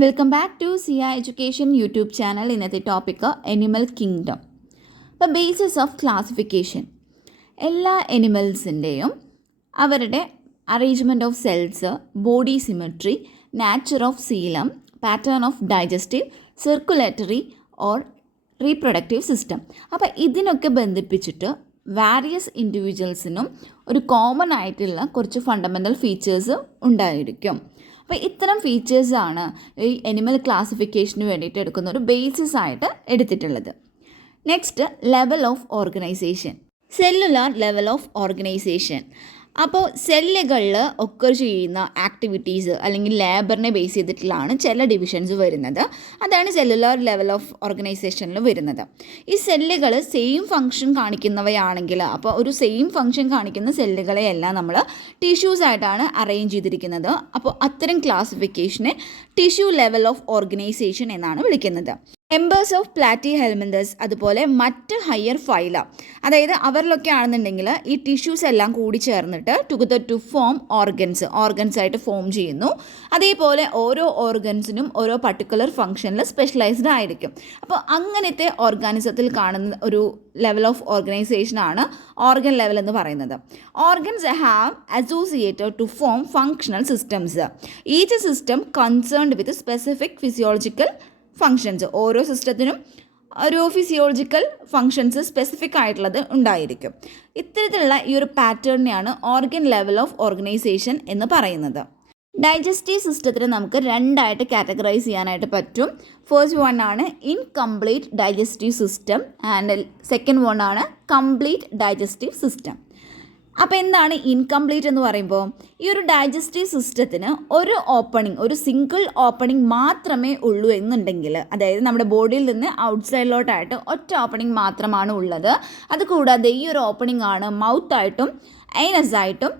Welcome back to Siya education YouTube channel. ഇന്നത്തെ topic animal kingdom. അപ്പോൾ basis of classification, എല്ലാ എനിമൽസിൻ്റെയും അവരുടെ arrangement of cells, body symmetry, nature of coelom, pattern of digestive, circulatory or reproductive system. അപ്പോൾ ഇതിനൊക്കെ ബന്ധിപ്പിച്ചിട്ട് various ഇൻഡിവിജ്വൽസിനും ഒരു common ആയിട്ടുള്ള കുറച്ച് ഫണ്ടമെൻ്റൽ ഫീച്ചേഴ്സ് ഉണ്ടായിരിക്കും. അപ്പോൾ ഇത്തരം ഫീച്ചേഴ്സാണ് ഈ എനിമൽ ക്ലാസിഫിക്കേഷന് വേണ്ടിയിട്ട് എടുക്കുന്ന ഒരു ബേസിസ് ആയിട്ട് എടുത്തിട്ടുള്ളത്. Next, level of organisation, cellular level of organisation. അപ്പോൾ സെല്ലുകളിൽ ഒക്കർ ചെയ്യുന്ന ആക്ടിവിറ്റീസ് അല്ലെങ്കിൽ ലേബറിനെ ബേസ് ചെയ്തിട്ടുള്ളതാണ് ചില ഡിവിഷൻസ് വരുന്നത്. അതാണ് സെല്ലുലാർ ലെവൽ ഓഫ് ഓർഗനൈസേഷനിൽ വരുന്നത്. ഈ സെല്ലുകൾ സെയിം ഫങ്ഷൻ കാണിക്കുന്നവയാണെങ്കിൽ, അപ്പോൾ ഒരു സെയിം ഫങ്ഷൻ കാണിക്കുന്ന സെല്ലുകളെയെല്ലാം നമ്മൾ ടിഷ്യൂസ് ആയിട്ടാണ് അറേഞ്ച് ചെയ്തിരിക്കുന്നത്. അപ്പോൾ അത്തരം ക്ലാസിഫിക്കേഷനെ ടിഷ്യൂ ലെവൽ ഓഫ് ഓർഗനൈസേഷൻ എന്നാണ് വിളിക്കുന്നത്. മെമ്പേഴ്സ് ഓഫ് പ്ലാറ്റി ഹെൽമിന്തസ്, അതുപോലെ മറ്റ് ഹയർ ഫൈല, അതായത് അവരിലൊക്കെ ആണെന്നുണ്ടെങ്കിൽ ഈ ടിഷ്യൂസ് എല്ലാം കൂടി ചേർന്നിട്ട് ടുഗദർ ടു ഫോം ഓർഗൻസ് ആയിട്ട് ഫോം ചെയ്യുന്നു. അതേപോലെ ഓരോ ഓർഗൻസിനും ഓരോ പർട്ടിക്കുലർ ഫങ്ഷനിൽ സ്പെഷ്യലൈസ്ഡ് ആയിരിക്കും. അപ്പോൾ അങ്ങനത്തെ ഓർഗാനിസത്തിൽ കാണുന്ന ഒരു ലെവൽ ഓഫ് ഓർഗനൈസേഷനാണ് ഓർഗൻ ലെവൽ എന്ന് പറയുന്നത്. Organs have associated to form functional systems. Each system concerned with specific physiological functions. ഓരോ സിസ്റ്റത്തിനും ഒരു ഫിസിയോളജിക്കൽ ഫങ്ഷൻസ് സ്പെസിഫിക് ആയിട്ടുള്ളത് ഉണ്ടായിരിക്കും. ഇത്തരത്തിലുള്ള ഈ ഒരു പാറ്റേണിനെയാണ് ഓർഗൻ ലെവൽ ഓഫ് ഓർഗനൈസേഷൻ എന്ന് പറയുന്നത്. ഡൈജസ്റ്റീവ് സിസ്റ്റത്തിന് നമുക്ക് രണ്ടായിട്ട് കാറ്റഗറൈസ് ചെയ്യാനായിട്ട് പറ്റും. ഫസ്റ്റ് വൺ ആണ് incomplete digestive system and second one ആണ് കംപ്ലീറ്റ് ഡൈജസ്റ്റീവ് സിസ്റ്റം. അപ്പോൾ എന്താണ് ഇൻകംപ്ലീറ്റ് എന്ന് പറയുമ്പോൾ, ഈ ഒരു ഡൈജസ്റ്റീവ് സിസ്റ്റത്തിന് ഒരു സിംഗിൾ ഓപ്പണിംഗ് മാത്രമേ ഉള്ളൂ എന്നുണ്ടെങ്കിൽ, അതായത് നമ്മുടെ ബോഡിയിൽ നിന്ന് ഔട്ട്സൈഡിലോട്ടായിട്ട് ഒറ്റ ഓപ്പണിംഗ് മാത്രമാണ് ഉള്ളത്. അതുകൂടാതെ ഈ ഒരു ഓപ്പണിംഗ് ആണ് മൗത്തായിട്ടും ഐനസായിട്ടും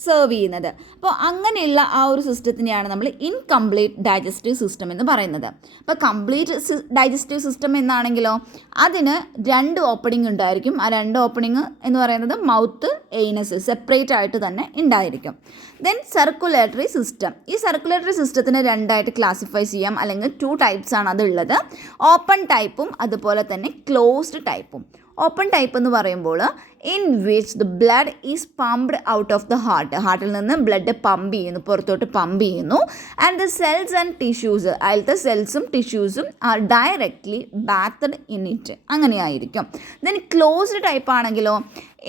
സെർവ് ചെയ്യുന്നത്. അപ്പോൾ അങ്ങനെയുള്ള ആ ഒരു സിസ്റ്റത്തിനെയാണ് നമ്മൾ ഇൻകംപ്ലീറ്റ് ഡൈജസ്റ്റീവ് സിസ്റ്റം എന്ന് പറയുന്നത്. അപ്പോൾ കംപ്ലീറ്റ് ഡൈജസ്റ്റീവ് സിസ്റ്റം എന്നാണെങ്കിലോ അതിന് രണ്ട് ഓപ്പണിംഗ് ഉണ്ടായിരിക്കും. ആ രണ്ട് ഓപ്പണിംഗ് എന്ന് പറയുന്നത് മൗത്ത്, എയ്നസ് സെപ്പറേറ്റ് ആയിട്ട് തന്നെ ഉണ്ടായിരിക്കും. Then circulatory system. ഈ സർക്കുലേറ്ററി സിസ്റ്റത്തിന് രണ്ടായിട്ട് ക്ലാസിഫൈ ചെയ്യാം, അല്ലെങ്കിൽ 2 ടൈപ്സ് ആണ് അതുള്ളത്. ഓപ്പൺ ടൈപ്പും അതുപോലെ തന്നെ ക്ലോസ്ഡ് ടൈപ്പും. ഓപ്പൺ ടൈപ്പ് എന്ന് പറയുമ്പോൾ in which the blood is pumped out of the ഹാർട്ടിൽ നിന്ന് ബ്ലഡ് പുറത്തോട്ട് പമ്പ് ചെയ്യുന്നു. And the cells and tissues, അതിലത്തെ സെൽസും ടിഷ്യൂസും are directly bathed in it, അങ്ങനെയായിരിക്കും. ദെൻ ക്ലോസ്ഡ് ടൈപ്പ് ആണെങ്കിലോ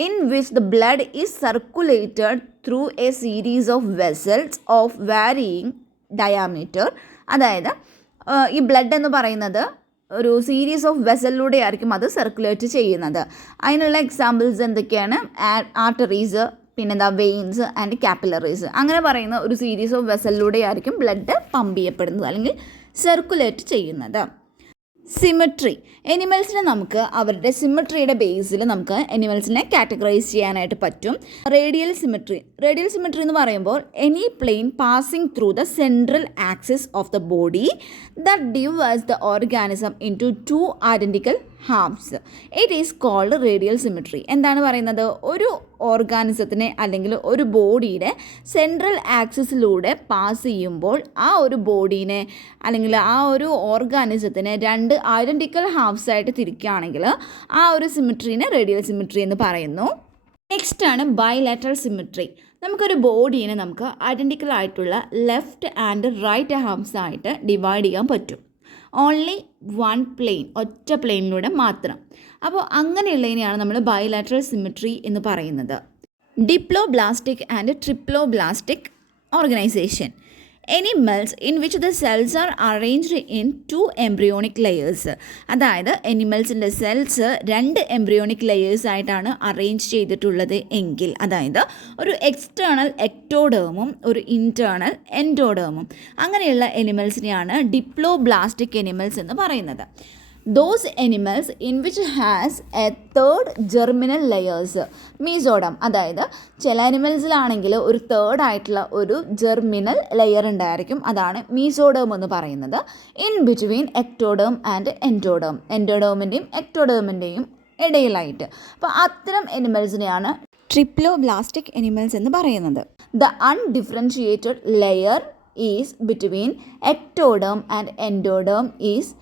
in which the blood is circulated through a series of vessels of varying diameter. അതായത് ഈ ബ്ലഡ് എന്ന് പറയുന്നത് ഒരു സീരീസ് ഓഫ് വെസലിലൂടെ ആയിരിക്കും അത് സർക്കുലേറ്റ് ചെയ്യുന്നത്. അതിനുള്ള എക്സാമ്പിൾസ് എന്തൊക്കെയാണ്? ആർട്ടറീസ്, പിന്നെന്താ വെയിൻസ് ആൻഡ് കാപ്പിലറീസ്. അങ്ങനെ പറയുന്ന ഒരു സീരീസ് ഓഫ് വെസലിലൂടെ ആയിരിക്കും ബ്ലഡ് പമ്പ് ചെയ്യപ്പെടുന്നത് അല്ലെങ്കിൽ സർക്കുലേറ്റ് ചെയ്യുന്നത്. സിമെട്രി. എനിമൽസിനെ നമുക്ക് അവരുടെ സിമെട്രിയുടെ ബേസിൽ നമുക്ക് എനിമൽസിനെ കാറ്റഗറൈസ് ചെയ്യാനായിട്ട് പറ്റും. റേഡിയൽ സിമെട്രി എന്ന് പറയുമ്പോൾ any plane passing through the central axis of the body that divides the organism into 2 identical halves. It is called radial symmetry. എന്താണ് പറയുന്നത്? ഒരു ഓർഗാനിസത്തിനെ അല്ലെങ്കിൽ ഒരു ബോഡിയുടെ സെൻട്രൽ ആക്സിസിലൂടെ പാസ് ചെയ്യുമ്പോൾ ആ ഒരു ബോഡീനെ അല്ലെങ്കിൽ ആ ഒരു ഓർഗാനിസത്തിനെ 2 ഐഡൻറ്റിക്കൽ ഹാഫ്സ് ആയിട്ട് തിരിക്കുകയാണെങ്കിൽ ആ ഒരു സിമെട്രീനെ റേഡിയൽ സിമെട്രി എന്ന് പറയുന്നു. നെക്സ്റ്റ് ആണ് ബൈലാറ്ററൽ സിമെട്രി. നമുക്കൊരു ബോഡീനെ നമുക്ക് ഐഡൻറ്റിക്കൽ ആയിട്ടുള്ള ലെഫ്റ്റ് ആൻഡ് റൈറ്റ് ഹാഫ്സ് ആയിട്ട് ഡിവൈഡ് ചെയ്യാൻ പറ്റും. ഓൺലി 1 പ്ലെയിൻ, ഒറ്റ പ്ലെയിനിലൂടെ മാത്രം. അപ്പോൾ അങ്ങനെയുള്ളതിനെയാണ് നമ്മൾ ബൈലാറ്ററൽ സിമെട്രി എന്ന് പറയുന്നത്. Diploblastic and triploblastic organisation. Animals in which the cells are arranged in 2 embryonic layers. അതായത് എനിമൽസിൻ്റെ സെൽസ് 2 എംബ്രിയോണിക് ലെയേഴ്സ് ആയിട്ടാണ് അറേഞ്ച് ചെയ്തിട്ടുള്ളത് എങ്കിൽ, അതായത് ഒരു എക്സ്റ്റേണൽ എക്ടോഡേമും ഒരു ഇൻറ്റേർണൽ എൻഡോഡേമും, അങ്ങനെയുള്ള എനിമൽസിനെയാണ് ഡിപ്ലോബ്ലാസ്റ്റിക് എനിമൽസ് എന്ന് പറയുന്നത്. those animals in which has a third germinal layers, mesoderm. അതായത് ചില അനിമൽസിലാണെങ്കിൽ ഒരു തേർഡ് ആയിട്ടുള്ള ഒരു ജെർമിനൽ ലെയർ ഉണ്ടായിരിക്കും, അതാണ് മീസോഡം എന്ന് പറയുന്നത്. ഇൻ ബിറ്റ്വീൻ എക്ടോഡേം ആൻഡ് എൻഡോഡേമിൻ്റെയും എക്ടോഡേമിൻ്റെയും ഇടയിലായിട്ട്. അപ്പോൾ അത്തരം എനിമൽസിനെയാണ് ട്രിപ്ലോബ്ലാസ്റ്റിക് എനിമൽസ് എന്ന് പറയുന്നത്. The undifferentiated layer is between ectoderm and endoderm is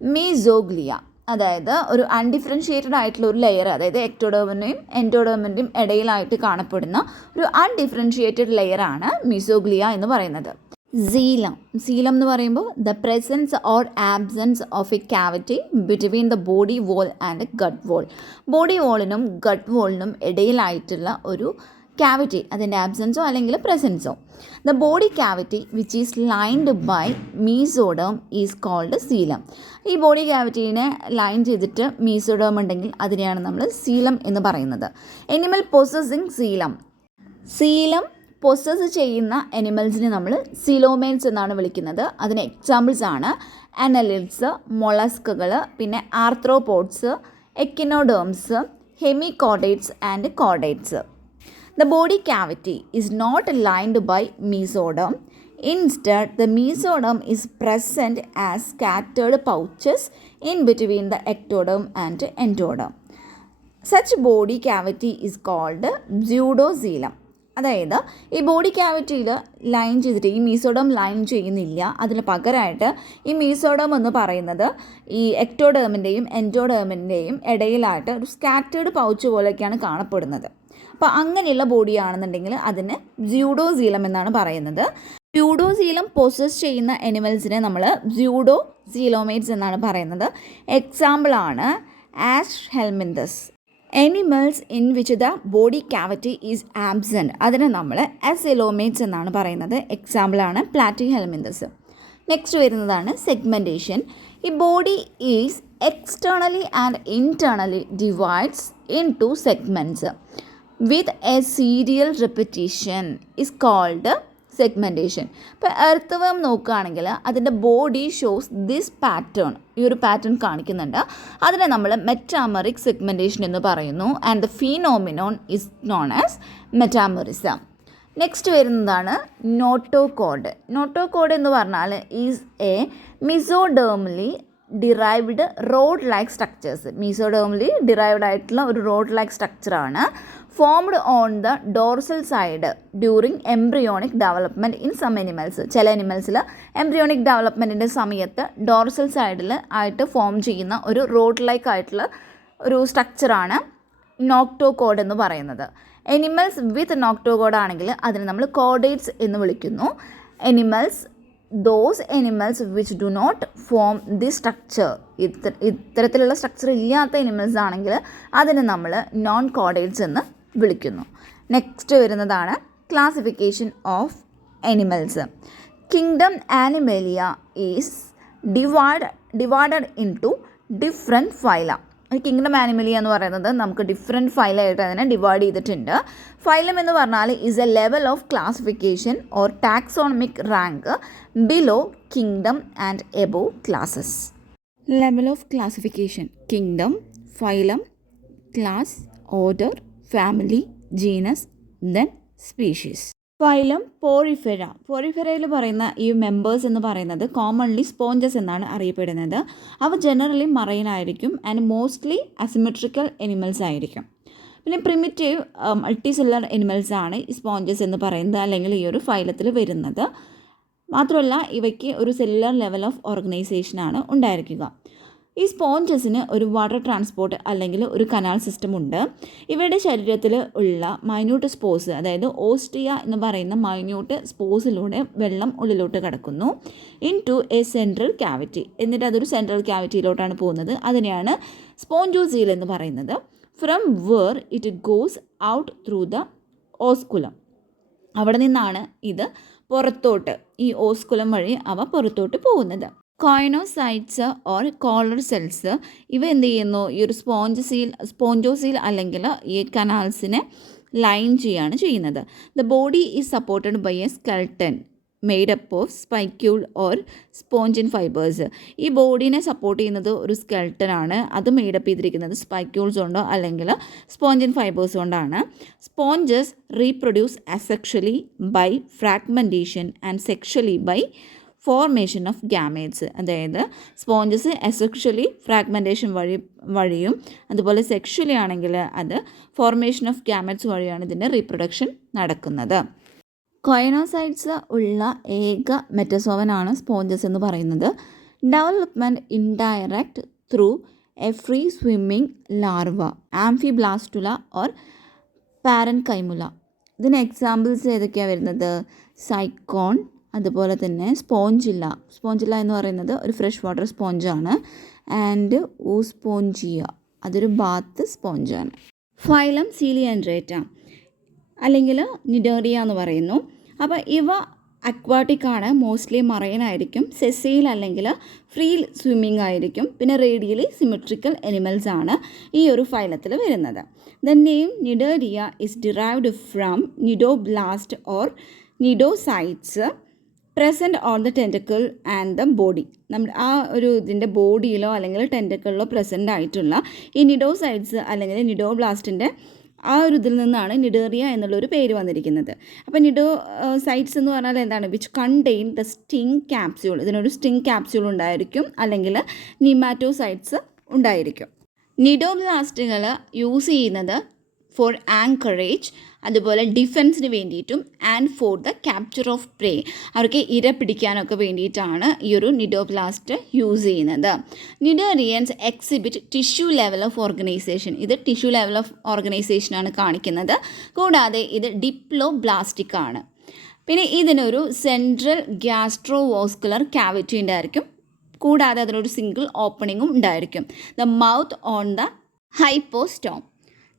mesoglea. അതായത് ഒരു അൺഡിഫറൻഷ്യേറ്റഡ് ആയിട്ടുള്ള ഒരു ലെയർ, അതായത് എക്ടോഡേമിൻ്റെയും എൻഡോഡേമിൻ്റെയും ഇടയിലായിട്ട് കാണപ്പെടുന്ന ഒരു അൺഡിഫറൻഷ്യേറ്റഡ് ലെയറാണ് മീസോഗ്ലിയ എന്ന് പറയുന്നത്. സീലം എന്ന് പറയുമ്പോൾ the presence or absence of a cavity between the body wall and gut wall. Body വോളിനും ഗട്ട് വോളിനും ഇടയിലായിട്ടുള്ള ഒരു ക്യാവിറ്റി, അതിൻ്റെ ആബ്സെൻസോ അല്ലെങ്കിൽ പ്രസൻസോ. The body cavity which is lined by mesoderm is called coelom. ഈ ബോഡി ക്യാവിറ്റീനെ ലൈൻ ചെയ്തിട്ട് മീസോഡേം ഉണ്ടെങ്കിൽ അതിനെയാണ് നമ്മൾ സീലം എന്ന് പറയുന്നത്. എനിമൽ പൊസസിങ് സീലം പൊസസ് ചെയ്യുന്ന എനിമൽസിനെ നമ്മൾ സീലോമേറ്റ്സ് എന്നാണ് വിളിക്കുന്നത്. അതിന് എക്സാമ്പിൾസ് ആണ് അനലിഡ്സ്, മൊളസ്കുകൾ, പിന്നെ arthropods, echinoderms, hemichordates and chordates. The body cavity is not lined by mesoderm. Instead, the mesoderm is present as scattered pouches in between the ectoderm and endoderm. Such body cavity is called pseudoxylem. അതായത് ഈ body ക്യാവിറ്റിയിൽ line ചെയ്തിട്ട് ഈ mesoderm line ചെയ്യുന്നില്ല, അതിന് പകരമായിട്ട് ഈ mesoderm എന്ന് പറയുന്നത് ഈ എക്ടോഡേമിൻ്റെയും എൻഡോഡേമിൻ്റെയും ഇടയിലായിട്ട് ഒരു സ്കാറ്റേർഡ് പൗച്ച് പോലെയൊക്കെയാണ് കാണപ്പെടുന്നത്. അപ്പോൾ അങ്ങനെയുള്ള ബോഡിയാണെന്നുണ്ടെങ്കിൽ അതിന് സ്യൂഡോസീലം എന്നാണ് പറയുന്നത്. സ്യൂഡോസീലം പൊസസ് ചെയ്യുന്ന എനിമൽസിനെ നമ്മൾ സ്യൂഡോസീലോമേറ്റ്സ് എന്നാണ് പറയുന്നത്. എക്സാമ്പിളാണ് aschelminthes. Animals in which the body cavity is absent, അതിനെ നമ്മൾ അസെലോമേറ്റ്സ് എന്നാണ് പറയുന്നത്. എക്സാമ്പിളാണ് പ്ലാറ്റി ഹെൽമിന്തസ്. നെക്സ്റ്റ് വരുന്നതാണ് സെഗ്മെൻറ്റേഷൻ. ഈ body is externally and internally divides into segments with a serial repetition is called segmentation. ഇപ്പോൾ earthworm നോക്കുകയാണെങ്കിൽ അതിൻ്റെ ബോഡി ഷോസ് ദിസ് പാറ്റേൺ, ഈ ഒരു പാറ്റേൺ കാണിക്കുന്നുണ്ട്. അതിനെ നമ്മൾ മെറ്റാമറിക് സെഗ്മെൻറ്റേഷൻ എന്ന് പറയുന്നു. And the phenomenon is known as metamerism. Next വരുന്നതാണ് നോട്ടോകോഡ്. നോട്ടോകോഡ് എന്ന് പറഞ്ഞാൽ is a mesodermally derived rod like structures. Mesodermally derived ആയിട്ടുള്ള ഒരു റോഡ് ലൈക്ക് സ്ട്രക്ചറാണ് formed on the dorsal side during embryonic development in some animals. ചില എനിമൽസിൽ embryonic ഡെവലപ്മെൻറ്റിൻ്റെ സമയത്ത് dorsal സൈഡിൽ ആയിട്ട് ഫോം ചെയ്യുന്ന ഒരു റോഡ് ലൈക്ക് ആയിട്ടുള്ള ഒരു സ്ട്രക്ചറാണ് നോക്ടോകോഡ് എന്ന് പറയുന്നത്. എനിമൽസ് വിത്ത് നോക്ടോകോഡ് ആണെങ്കിൽ അതിനെ നമ്മൾ കോഡേറ്റ്സ് എന്ന് വിളിക്കുന്നു. those animals which do not form this structure, ഇത്തരത്തിലുള്ള സ്ട്രക്ചർ ഇല്ലാത്ത എനിമൽസ് ആണെങ്കിൽ അതിനെ നമ്മൾ നോൺ കോഡേറ്റ്സ് എന്ന് വിളിക്കുന്നു. നെക്സ്റ്റ് വരുന്നതാണ് classification of animals. Kingdom animalia is divided into different phyla. Kingdom animalia എന്ന് പറയുന്നത് നമുക്ക് ഡിഫറെൻറ്റ് ഫൈലായിട്ട് അതിനെ ഡിവൈഡ് ചെയ്തിട്ടുണ്ട്. ഫൈലം എന്ന് പറഞ്ഞാൽ is a level of classification or taxonomic rank below kingdom and above classes. Level of classification: kingdom, phylum, class, order, family, genus, then species. Phylum പോറിഫെറയിൽ പറയുന്ന ഈ മെമ്പേഴ്സ് എന്ന് പറയുന്നത് കോമൺലി സ്പോഞ്ചസ് എന്നാണ് അറിയപ്പെടുന്നത്. അവ ജനറലി മറൈൻ ആയിരിക്കും ആൻഡ് മോസ്റ്റ്ലി അസിമെട്രിക്കൽ എനിമൽസ് ആയിരിക്കും. പിന്നെ പ്രിമിറ്റീവ് മൾട്ടിസെല്ലുലർ എനിമൽസ് ആണ് ഈ സ്പോഞ്ചസ് എന്ന് പറയുന്നത്, അല്ലെങ്കിൽ ഈ ഒരു ഫൈലത്തിൽ വരുന്നത്. മാത്രമല്ല ഇവയ്ക്ക് ഒരു സെല്ലുലർ ലെവൽ ഓഫ് ഓർഗനൈസേഷനാണ് ഉണ്ടായിരിക്കുക. ഈ സ്പോഞ്ചസിന് ഒരു വാട്ടർ ട്രാൻസ്പോർട്ട് അല്ലെങ്കിൽ ഒരു കനാൽ സിസ്റ്റം ഉണ്ട്. ഇവയുടെ ശരീരത്തിൽ ഉള്ള മൈന്യൂട്ട് സ്പോസ്, അതായത് ഓസ്റ്റിയ എന്ന് പറയുന്ന മൈന്യൂട്ട് സ്പോസിലൂടെ വെള്ളം ഉള്ളിലോട്ട് കടക്കുന്നു into a central cavity. എന്നിട്ട് അതൊരു സെൻട്രൽ ക്യാവിറ്റിയിലോട്ടാണ് പോകുന്നത്. അതിനെയാണ് സ്പോഞ്ചോസീൽ എന്ന് പറയുന്നത്. From where it goes out through the osculum. അവിടെ നിന്നാണ് ഇത് പുറത്തോട്ട്, ഈ ഓസ്കുലം വഴി അവ പുറത്തോട്ട് പോകുന്നത്. കോയിനോസൈറ്റ്സ് ഓർ കോളർ സെൽസ് ഇവ എന്ത് ചെയ്യുന്നു, ഈ ഒരു സ്പോഞ്ചോസീൽ അല്ലെങ്കിൽ ഈ കനാൽസിനെ ലൈൻ ചെയ്യുകയാണ് ചെയ്യുന്നത്. The body is supported by a skeleton made up of spicule or spongin fibres. ഈ ബോഡീനെ സപ്പോർട്ട് ചെയ്യുന്നത് ഒരു സ്കെൽട്ടനാണ്. അത് മെയ്ഡപ്പ് ചെയ്തിരിക്കുന്നത് സ്പൈക്യൂൾസ് കൊണ്ടോ അല്ലെങ്കിൽ സ്പോഞ്ചിൻ ഫൈബേഴ്സ് കൊണ്ടാണ്. Sponges reproduce asexually by fragmentation and sexually by formation of gametes. അതായത് സ്പോഞ്ചസ് അസെക്ഷലി ഫ്രാഗ്മെൻറ്റേഷൻ വഴിയും അതുപോലെ സെക്ഷലി ആണെങ്കിൽ അത് ഫോർമേഷൻ ഓഫ് ഗാമേറ്റ്സ് വഴിയാണ് ഇതിൻ്റെ റീപ്രൊഡക്ഷൻ നടക്കുന്നത്. കൊയനോസൈറ്റ്സ് ഉള്ള ഏക മെറ്റസോവനാണ് സ്പോഞ്ചസ് എന്ന് പറയുന്നത്. Development indirect through a free swimming larva, amphiblastula or parenchymula. ഇതിന് എക്സാമ്പിൾസ് ഏതൊക്കെയാണ് വരുന്നത്? സൈക്കോൺ, അതുപോലെ തന്നെ സ്പോഞ്ചില്ല എന്ന് പറയുന്നത് ഒരു ഫ്രഷ് വാട്ടർ സ്പോഞ്ചാണ്. ആൻഡ് ഊസ്പോഞ്ചിയ, അതൊരു ബാത്ത് സ്പോഞ്ചാണ്. ഫൈലം സീലിയൻഡ്രേറ്റ അല്ലെങ്കിൽ നിഡേറിയ എന്ന് പറയുന്നു. അപ്പോൾ ഇവ അക്വാട്ടിക് ആണ്, മോസ്റ്റ്ലി മറൈൻ ആയിരിക്കും. സെസെയിൽ അല്ലെങ്കിൽ ഫ്രീ സ്വിമ്മിങ് ആയിരിക്കും. പിന്നെ റേഡിയലി സിമെട്രിക്കൽ എനിമൽസ് ആണ് ഈ ഒരു ഫൈലത്തിൽ വരുന്നത്. The name cnidaria is derived from cnidoblast or cnidocytes present on the tentacle and the body. നമ്മുടെ ആ ഒരു ഇതിൻ്റെ ബോഡിയിലോ അല്ലെങ്കിൽ ടെൻറ്റക്കിളിലോ പ്രസൻ്റ് ആയിട്ടുള്ള ഈ നിഡോസൈറ്റ്സ് അല്ലെങ്കിൽ നിഡോബ്ലാസ്റ്റിൻ്റെ ആ ഒരു ഇതിൽ നിന്നാണ് നിഡേറിയ എന്നുള്ളൊരു പേര് വന്നിരിക്കുന്നത്. അപ്പോൾ നിഡോസൈറ്റ്സ് എന്ന് പറഞ്ഞാൽ എന്താണ്? Which contain the sting capsule. ഇതിനൊരു സ്റ്റിങ് ക്യാപ്സ്യൂൾ ഉണ്ടായിരിക്കും, അല്ലെങ്കിൽ നിമാറ്റോസൈറ്റ്സ് ഉണ്ടായിരിക്കും. നിഡോബ്ലാസ്റ്റുകൾ യൂസ് ചെയ്യുന്നത് ഫോർ ആങ്കറേജ്, അതുപോലെ ഡിഫെൻസിന് വേണ്ടിയിട്ടും and for the capture of prey, അവർക്ക് ഇര പിടിക്കാനൊക്കെ വേണ്ടിയിട്ടാണ് ഈ ഒരു നിഡോബ്ലാസ്റ്റ് യൂസ് ചെയ്യുന്നത്. Cnidarians exhibit tissue level of organisation. ഇത് ടിഷ്യൂ ലെവൽ ഓഫ് ഓർഗനൈസേഷനാണ് കാണിക്കുന്നത്. കൂടാതെ ഇത് ഡിപ്ലോബ്ലാസ്റ്റിക് ആണ്. പിന്നെ ഇതിനൊരു സെൻട്രൽ ഗ്യാസ്ട്രോവാസ്കുലർ ക്യാവിറ്റി ഉണ്ടായിരിക്കും. കൂടാതെ അതിനൊരു സിംഗിൾ ഓപ്പണിങ്ങും ഉണ്ടായിരിക്കും. The mouth on the hypostome.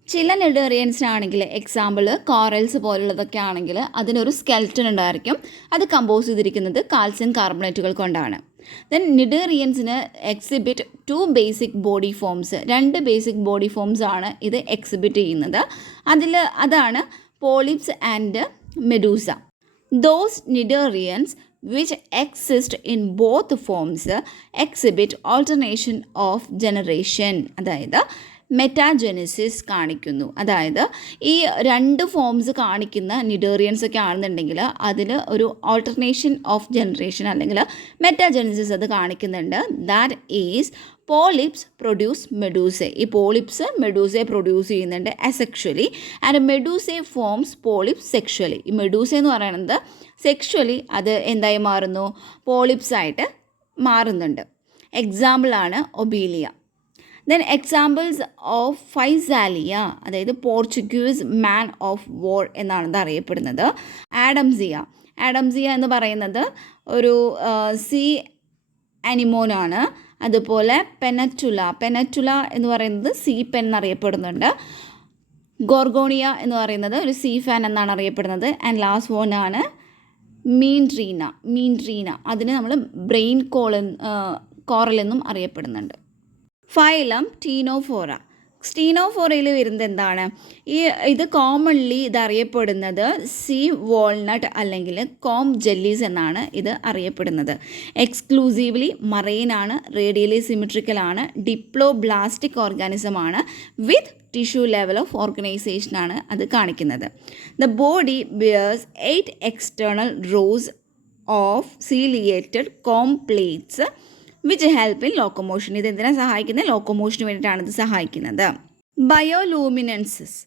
ചില നിഡേറിയൻസിനാണെങ്കിൽ, എക്സാമ്പിൾ കോറൽസ് പോലുള്ളതൊക്കെ ആണെങ്കിൽ അതിനൊരു സ്കെൽറ്റൻ ഉണ്ടായിരിക്കും. അത് കമ്പോസ് ചെയ്തിരിക്കുന്നത് കാൽസ്യം കാർബണേറ്റുകൾ കൊണ്ടാണ്. ദെൻ നിഡേറിയൻസിന് exhibit 2 basic body forms. 2 basic body forms ആണ് ഇത് എക്സിബിറ്റ് ചെയ്യുന്നത്. അതാണ് polyps and medusa. Those cnidarians which exist in both forms exhibit alternation of generation. അതായത് മെറ്റാജെനിസിസ് കാണിക്കുന്നു. അതായത് ഈ 2 ഫോംസ് കാണിക്കുന്ന നിഡേറിയൻസ് ഒക്കെ ആണെന്നുണ്ടെങ്കിൽ അതിൽ ഒരു ഓൾട്ടർനേഷൻ ഓഫ് ജനറേഷൻ അല്ലെങ്കിൽ മെറ്റാജെനിസിസ് അത് കാണിക്കുന്നുണ്ട്. That is polyps produce medusae. ഈ പോളിപ്സ് മെഡൂസയെ പ്രൊഡ്യൂസ് ചെയ്യുന്നുണ്ട് അസെക്ഷലി, ആൻഡ് മെഡൂസെ ഫോംസ് പോളിപ്സ് സെക്ഷലി. ഈ മെഡൂസ എന്ന് പറയുന്നത് സെക്ഷലി അത് എന്തായി മാറുന്നു? പോളിപ്സ് ആയിട്ട് മാറുന്നുണ്ട്. എക്സാമ്പിളാണ് Obelia. Then examples of Physalia, അതായത് പോർച്ചുഗീസ് മാൻ ഓഫ് വോർ എന്നാണ് ഇത് അറിയപ്പെടുന്നത്. ആഡംസിയ എന്ന് പറയുന്നത് ഒരു സീ അനിമോനാണ്. അതുപോലെ പെനറ്റുല എന്ന് പറയുന്നത് സീ പെൻ എന്നറിയപ്പെടുന്നുണ്ട്. ഗോർഗോണിയ എന്ന് പറയുന്നത് ഒരു സീ ഫാൻ എന്നാണ് അറിയപ്പെടുന്നത്. ആൻഡ് ലാസ്റ്റ് വൺ ആണ് മീൻട്രീന. അതിന് നമ്മൾ ബ്രെയിൻ കോറൽ എന്നും അറിയപ്പെടുന്നുണ്ട്. ഫൈലം സ്റ്റീനോഫോറയിൽ വരുന്നത് എന്താണ്? ഇത് കോമൺലി ഇതറിയപ്പെടുന്നത് സീ വാൾനട്ട് അല്ലെങ്കിൽ കോം ജെല്ലീസ് എന്നാണ് ഇത് അറിയപ്പെടുന്നത്. എക്സ്ക്ലൂസീവ്ലി മറൈൻ ആണ്, റേഡിയലി സിമെട്രിക്കൽ ആണ്, ഡിപ്ലോബ്ലാസ്റ്റിക് ഓർഗാനിസം ആണ്, വിത്ത് ടിഷ്യൂ ലെവൽ ഓഫ് ഓർഗനൈസേഷനാണ് അത് കാണിക്കുന്നത്. The body bears 8 external rows of ciliated comb plates which help in locomotion. ഇത് എന്തിനാണ് സഹായിക്കുന്നത്? ലോക്കോമോഷന് വേണ്ടിയിട്ടാണ് ഇത് സഹായിക്കുന്നത്. Bioluminescence,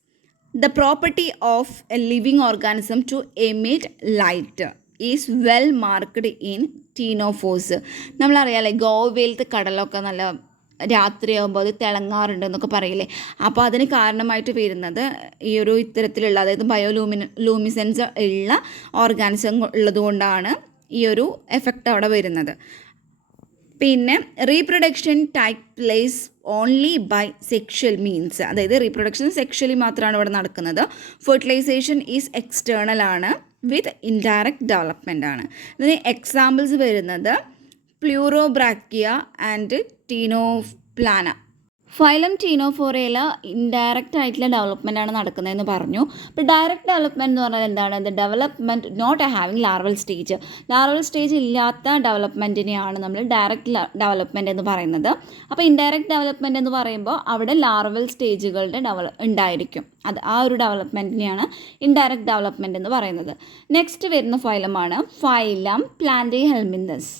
the property of a living organism to emit light is well marked in ctenophores. നമ്മളറിയാമല്ലേ, ഗോവയിലത്തെ കടലൊക്കെ നല്ല രാത്രിയാകുമ്പോൾ അത് തിളങ്ങാറുണ്ട് എന്നൊക്കെ പറയില്ലേ. അപ്പോൾ അതിന് കാരണമായിട്ട് വരുന്നത് ഈ ഒരു ഇത്തരത്തിലുള്ള, അതായത് ലൂമിസെൻസ് ഉള്ള ഓർഗാനിസം ഉള്ളതുകൊണ്ടാണ് ഈ ഒരു എഫക്റ്റ് അവിടെ വരുന്നത്. പിന്നെ reproduction take place only by sexual means, അതായത് റീപ്രൊഡക്ഷൻ സെക്ഷലി മാത്രമാണ് ഇവിടെ നടക്കുന്നത്. ഫെർട്ടിലൈസേഷൻ ഈസ് എക്സ്റ്റേണൽ ആണ്, വിത്ത് ഇൻഡയറക്റ്റ് ഡെവലപ്മെൻ്റ് ആണ്. ഇതിന് എക്സാമ്പിൾസ് വരുന്നത് പ്ലൂറോബ്രാക്കിയ ആൻഡ് ടീനോപ്ലാന. ഫൈലം ടീനോഫോറയിൽ ഇൻഡയറക്റ്റ് ആയിട്ടുള്ള ഡെവലപ്മെൻ്റ് ആണ് നടക്കുന്നതെന്ന് പറഞ്ഞു. അപ്പോൾ ഡയറക്റ്റ് ഡെവലപ്മെൻറ്റ് എന്ന് പറഞ്ഞാൽ എന്താണ്? The development not having larval stage. Larval stage ഇല്ലാത്ത ഡെവലപ്മെൻറ്റിനെയാണ് നമ്മൾ ഡയറക്റ്റ് ഡെവലപ്മെൻറ്റ് എന്ന് പറയുന്നത്. അപ്പോൾ ഇൻഡയറക്റ്റ് ഡെവലപ്മെൻറ്റ് എന്ന് പറയുമ്പോൾ അവിടെ ലാർവൽ സ്റ്റേജുകളുടെ ഉണ്ടായിരിക്കും. ആ ഒരു ഡെവലപ്മെൻറ്റിനെയാണ് ഇൻഡയറക്റ്റ് ഡെവലപ്മെൻറ്റ് എന്ന് പറയുന്നത്. നെക്സ്റ്റ് വരുന്ന ഫൈലമാണ് phylum platyhelminthes.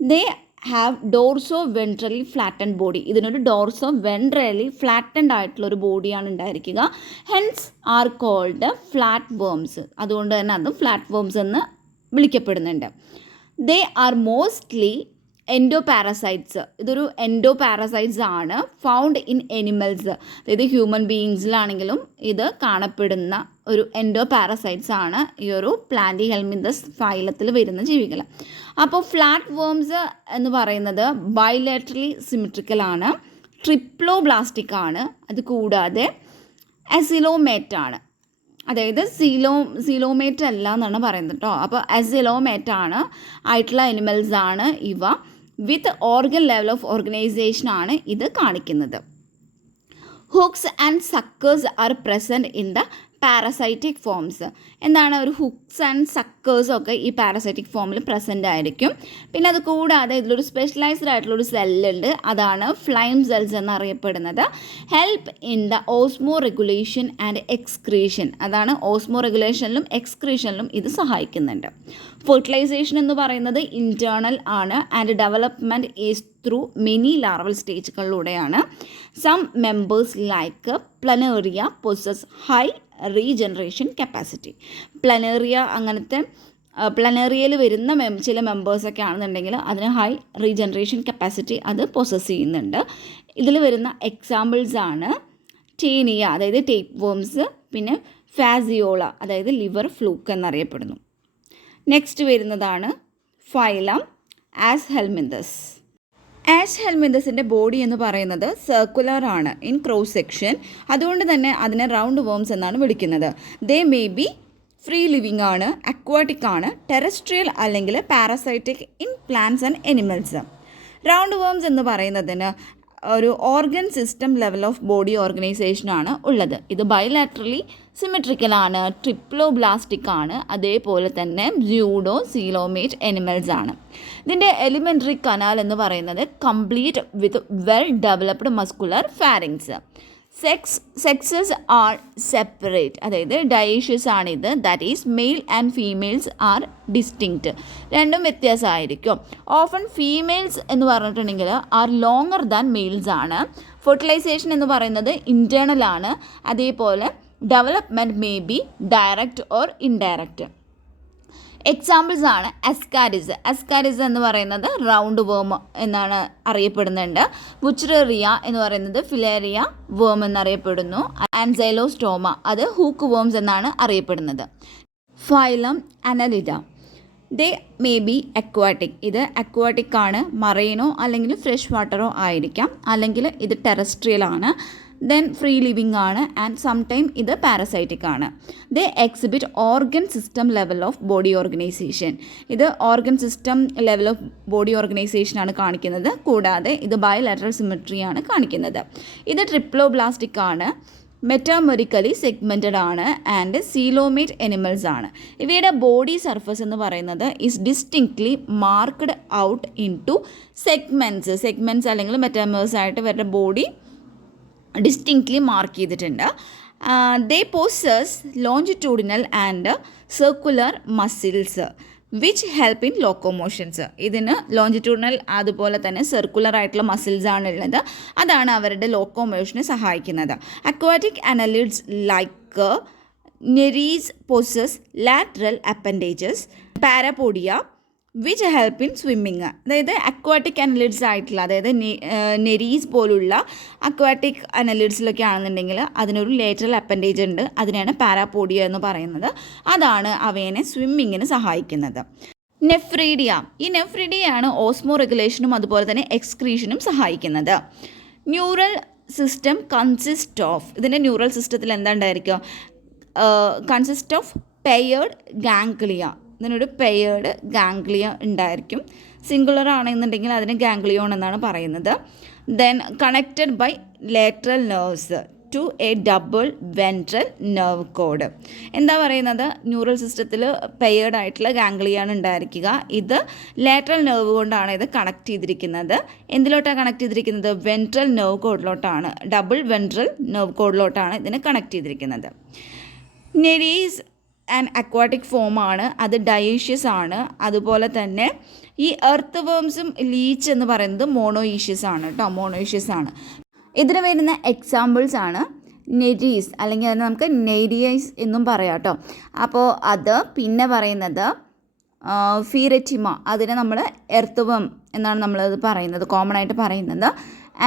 They have dorso ventrally flattened body. ഇതിനൊരു ഡോർസോ വെൻട്രലി ഫ്ലാറ്റൻഡ് ആയിട്ടുള്ള ഒരു ബോഡിയാണ് ഉണ്ടായിരിക്കുക. Hence are called flat worms. അതുകൊണ്ട് തന്നെ അതും ഫ്ലാറ്റ് വേംസ് എന്ന് വിളിക്കപ്പെടുന്നുണ്ട്. ദേ ആർ മോസ്റ്റ്ലി എൻഡോപാരസൈറ്റ്സ്. ഇതൊരു എൻഡോപാരസൈറ്റ്സ് ആണ്. Found in animals. അതായത് ഹ്യൂമൻ ബീയിങ്സിലാണെങ്കിലും ഇത് കാണപ്പെടുന്ന ഒരു എൻഡോപാരസൈറ്റ്സ് ആണ് ഈ ഒരു പ്ലാന്റിഹെൽമിന്തസ് ഫൈലത്തിൽ വരുന്ന ജീവികൾ. അപ്പോൾ ഫ്ലാറ്റ് വേംസ് എന്ന് പറയുന്നത് ബൈലാറ്ററലി സിമെട്രിക്കൽ ആണ്, ട്രിപ്ലോബ്ലാസ്റ്റിക് ആണ്, അത് കൂടാതെ അസിലോമേറ്റ് ആണ്. അതായത് സീലോമേറ്റ് അല്ല എന്നാണ് പറയുന്നത് കേട്ടോ. അപ്പോൾ അസിലോമേറ്റ് ആണ് ആയിട്ടുള്ള അനിമൽസ് ആണ് ഇവ. വിത്ത് ഓർഗൻ ലെവൽ ഓഫ് ഓർഗനൈസേഷൻ ആണ് ഇത് കാണിക്കുന്നത്. Hooks and suckers are present in the parasitic forms. എന്താണ് ഒരു ഹുക്സ് ആൻഡ് സക്കേഴ്സ് ഒക്കെ ഈ പാരസൈറ്റിക് ഫോമിൽ പ്രസൻ്റ് ആയിരിക്കും. പിന്നെ അത് കൂടാതെ ഇതിലൊരു സ്പെഷ്യലൈസ്ഡ് ആയിട്ടുള്ളൊരു സെല്ലുണ്ട്, അതാണ് ഫ്ലൈം സെൽസ് എന്നറിയപ്പെടുന്നത്. Help in the osmo regulation and excretion. അതാണ് ഓസ്മോ റെഗുലേഷനിലും എക്സ്ക്രീഷനിലും ഇത് സഹായിക്കുന്നുണ്ട്. ഫെർട്ടിലൈസേഷൻ എന്ന് പറയുന്നത് ഇൻറ്റേർണൽ ആണ് and development is through many larval സ്റ്റേജുകളിലൂടെയാണ്. Some members like planaria possess high regeneration capacity. പ്ലനേറിയയിൽ വരുന്ന ചില മെമ്പേഴ്സൊക്കെ ആണെന്നുണ്ടെങ്കിൽ അതിന് ഹൈ റീജനറേഷൻ കപ്പാസിറ്റി അത് പൊസസ് ചെയ്യുന്നുണ്ട്. ഇതിൽ വരുന്ന എക്സാമ്പിൾസ് ആണ് ടേനിയ, അതായത് ടേപ്പ് വേംസ്, പിന്നെ ഫാസിയോള, അതായത് ലിവർ ഫ്ലൂക്ക് എന്നറിയപ്പെടുന്നു. നെക്സ്റ്റ് വരുന്നതാണ് ഫൈലം ആസ്ഹെൽമിന്തസ്. ആസ്ഹെൽമിന്തസിൻ്റെ ബോഡി എന്ന് പറയുന്നത് സർക്കുലർ ആണ് ഇൻ ക്രോസ് സെക്ഷൻ. അതുകൊണ്ട് തന്നെ അതിനെ റൗണ്ട് വേംസ് എന്നാണ് വിളിക്കുന്നത്. They may be free living ആണ്, അക്വാട്ടിക് ആണ്, ടെറസ്ട്രിയൽ അല്ലെങ്കിൽ parasitic in plants and animals. Round worms എന്ന് പറയുന്നതിന് ഒരു organ system level of body ഓർഗനൈസേഷനാണ് ഉള്ളത്. ഇത് ബൈലാറ്ററലി സിമെട്രിക്കലാണ്, ട്രിപ്ലോബ്ലാസ്റ്റിക് ആണ്, അതേപോലെ തന്നെ സ്യൂഡോ സീലോമേറ്റ് എനിമൽസ് ആണ്. ഇതിൻ്റെ എലിമെൻ്ററി കനാൽ എന്ന് പറയുന്നത് complete with well developed muscular pharynx. Sexes are separate, അതായത് ഡയേഷ്യസ് ആണിത്. That is male and females are distinct. രണ്ടും വ്യത്യാസമായിരിക്കും. ഓഫൺ ഫീമെയിൽസ് എന്ന് പറഞ്ഞിട്ടുണ്ടെങ്കിൽ ആർ ലോങ്ങർ ദാൻ മെയിൽസ് ആണ്. ഫെർട്ടിലൈസേഷൻ എന്ന് പറയുന്നത് ഇൻറ്റേർണൽ ആണ്. അതേപോലെ development may be direct or indirect. Examples ആണ് അസ്കാരിസ്. അസ്കാരിസ് എന്ന് പറയുന്നത് റൗണ്ട് വേം എന്നാണ് അറിയപ്പെടുന്നുണ്ട്. ബുച്ചറേറിയ എന്ന് പറയുന്നത് ഫിലേറിയ വേം എന്നറിയപ്പെടുന്നു. ആൻസൈലോസ്റ്റോമ അത് ഹൂക്ക് വേംസ് എന്നാണ് അറിയപ്പെടുന്നത്. Phylum annelida. ദേ മേ ബി അക്വാട്ടിക്. ഇത് അക്വാട്ടിക് ആണ്, മറൈനോ അല്ലെങ്കിൽ ഫ്രഷ് വാട്ടറോ ആയിരിക്കാം, അല്ലെങ്കിൽ ഇത് ടെറസ്ട്രിയൽ ആണ്. ദെൻ ഫ്രീ ലിവിങ് ആണ് ആൻഡ് സംടൈം ഇത് പാരസൈറ്റിക് ആണ്. They exhibit organ system level of body organisation. ഇത് organ system level of body ഓർഗനൈസേഷനാണ് കാണിക്കുന്നത്. കൂടാതെ ഇത് ബയോലാറ്ററൽ സിമെട്രിയാണ് കാണിക്കുന്നത്. ഇത് ട്രിപ്ലോബ്ലാസ്റ്റിക് ആണ്, മെറ്റാമൊറിക്കലി സെഗ്മെൻറ്റഡ് ആണ് ആൻഡ് സീലോമേറ്റ് എനിമൽസ് ആണ്. ഇവയുടെ ബോഡി സർഫസ് എന്ന് പറയുന്നത് is distinctly marked out into segments അല്ലെങ്കിൽ മെറ്റാമേഴ്സ് ആയിട്ട് ഇവരുടെ ബോഡി ഡിസ്റ്റിങ്ക്ട്ലി മാർക്ക് ചെയ്തിട്ടുണ്ട്. They possess longitudinal and circular muscles which help in locomotions. ഇതിന് ലോഞ്ചിറ്റ്യൂഡിനൽ അതുപോലെ തന്നെ സർക്കുലർ ആയിട്ടുള്ള മസിൽസ് ആണുള്ളത്. അതാണ് അവരുടെ ലോക്കോമോഷനെ സഹായിക്കുന്നത്. Aquatic annelids like nereis possess lateral appendages parapodia which help in swimming. അതായത് അക്വാറ്റിക് അനലിഡ്സ് ആയിട്ടുള്ള, അതായത് നെരീസ് പോലുള്ള അക്വാറ്റിക് അനലിഡ്സിലൊക്കെ ആണെന്നുണ്ടെങ്കിൽ അതിനൊരു ലേറ്ററൽ അപ്പൻഡേജ് ഉണ്ട്. അതിനെയാണ് പാരാപോഡിയ എന്ന് പറയുന്നത്. അതാണ് അവയെ സ്വിമ്മിങ്ങിന് സഹായിക്കുന്നത്. നെഫ്രീഡിയ. ഈ നെഫ്രീഡിയയാണ് ഓസ്മോ റെഗുലേഷനും അതുപോലെ തന്നെ എക്സ്ക്രീഷനും സഹായിക്കുന്നത്. Neural system consist of. ഇതിൻ്റെ ന്യൂറൽ സിസ്റ്റത്തിൽ എന്താ ഉണ്ടായിരിക്കുക? Consist of paired ganglia. ഇതിനൊരു പെയേർഡ് ഗാംഗ്ലിയ ഉണ്ടായിരിക്കും. സിംഗുലർ ആണെന്നുണ്ടെങ്കിൽ അതിന് ഗാംഗ്ലിയോൺ എന്നാണ് പറയുന്നത്. Then connected by lateral nerves to a double ventral nerve cord. എന്താ പറയുന്നത്? ന്യൂറൽ സിസ്റ്റത്തിൽ പെയേർഡ് ആയിട്ടുള്ള ഗാംഗ്ലിയാണ് ഉണ്ടായിരിക്കുക. ഇത് ലേറ്ററൽ നെർവ് കൊണ്ടാണ് ഇത് കണക്ട് ചെയ്തിരിക്കുന്നത്. എന്തിലോട്ടാണ് കണക്ട് ചെയ്തിരിക്കുന്നത്? വെൻട്രൽ നെർവ് കോഡിലോട്ടാണ്. ഡബിൾ വെൻട്രൽ നെർവ് കോഡിലോട്ടാണ് ഇതിനെ കണക്ട് ചെയ്തിരിക്കുന്നത്. നെരീസ് ആൻഡ് അക്വാട്ടിക് ഫോമാണ്. അത് ഡയേഷ്യസ് ആണ്. അതുപോലെ തന്നെ ഈ എർത്ത് വേംസും ലീച്ച് എന്ന് പറയുന്നത് മോണോഈഷ്യസ് ആണ് കേട്ടോ, മോണോഈഷ്യസ് ആണ്. ഇതിന് വരുന്ന എക്സാമ്പിൾസ് ആണ് നെരീസ്, അല്ലെങ്കിൽ അതിന് നമുക്ക് നെരിയൈസ് എന്നും പറയാം കേട്ടോ. അപ്പോൾ അത് പിന്നെ പറയുന്നത് ഫീററ്റിമ, അതിനെ നമ്മൾ എർത്തുവം എന്നാണ് നമ്മളത് പറയുന്നത്, കോമൺ ആയിട്ട് പറയുന്നത്.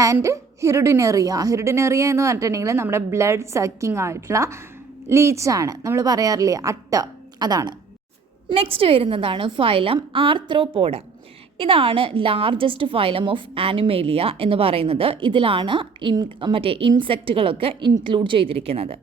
ആൻഡ് ഹിറുഡിനേറിയ എന്ന് പറഞ്ഞിട്ടുണ്ടെങ്കിൽ നമ്മുടെ ബ്ലഡ് സക്കിങ് ആയിട്ടുള്ള ലീച്ചാണ്, നമ്മൾ പറയാറില്ലേ അട്ട, അതാണ്. നെക്സ്റ്റ് വരുന്നതാണ് ഫൈലം ആർത്രോപോഡ. ഇതാണ് ലാർജസ്റ്റ് ഫൈലം ഓഫ് ആനിമേലിയ എന്ന് പറയുന്നത്. ഇതിലാണ് ഇൻസെക്റ്റുകളൊക്കെ ഇൻക്ലൂഡ് ചെയ്തിരിക്കുന്നത്.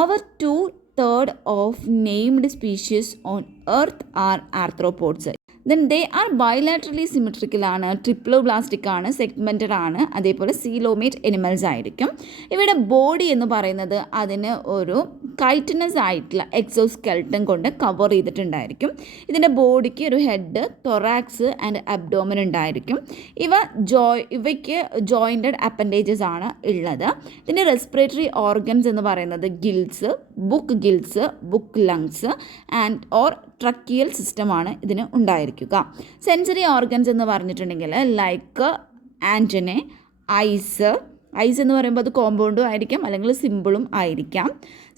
Over 2/3 of named species on earth are arthropods. Then they are bilaterally symmetrical ആണ്, ട്രിപ്ലോബ്ലാസ്റ്റിക് ആണ്, സെഗ്മെൻറ്റഡ് ആണ്, അതേപോലെ സീലോമേറ്റ് എനിമൽസ് ആയിരിക്കും. ഇവിടെ ബോഡി എന്ന് പറയുന്നത് അതിന് ഒരു കൈറ്റനസ് ആയിട്ടുള്ള എക്സോസ്കെൽട്ടൻ കൊണ്ട് കവർ ചെയ്തിട്ടുണ്ടായിരിക്കും. ഇതിൻ്റെ ബോഡിക്ക് ഒരു ഹെഡ്, തൊറാക്സ് ആൻഡ് അബ്ഡോമൻ ഉണ്ടായിരിക്കും. ഇവയ്ക്ക് ജോയിൻറ്റഡ് അപ്പൻഡേജസ് ആണ് ഉള്ളത്. ഇതിൻ്റെ റെസ്പിറേറ്ററി ഓർഗൻസ് എന്ന് പറയുന്നത് gills, book lungs and or tracheal സിസ്റ്റമാണ് ഇതിന് ഉണ്ടായിരിക്കുക. സെൻസറി ഓർഗൻസ് എന്ന് പറഞ്ഞിട്ടുണ്ടെങ്കിൽ ലൈക്ക് ആൻറ്റനെ, ഐസ് എന്ന് പറയുമ്പോൾ അത് കോമ്പൗണ്ടും ആയിരിക്കാം അല്ലെങ്കിൽ സിമ്പിളും ആയിരിക്കാം.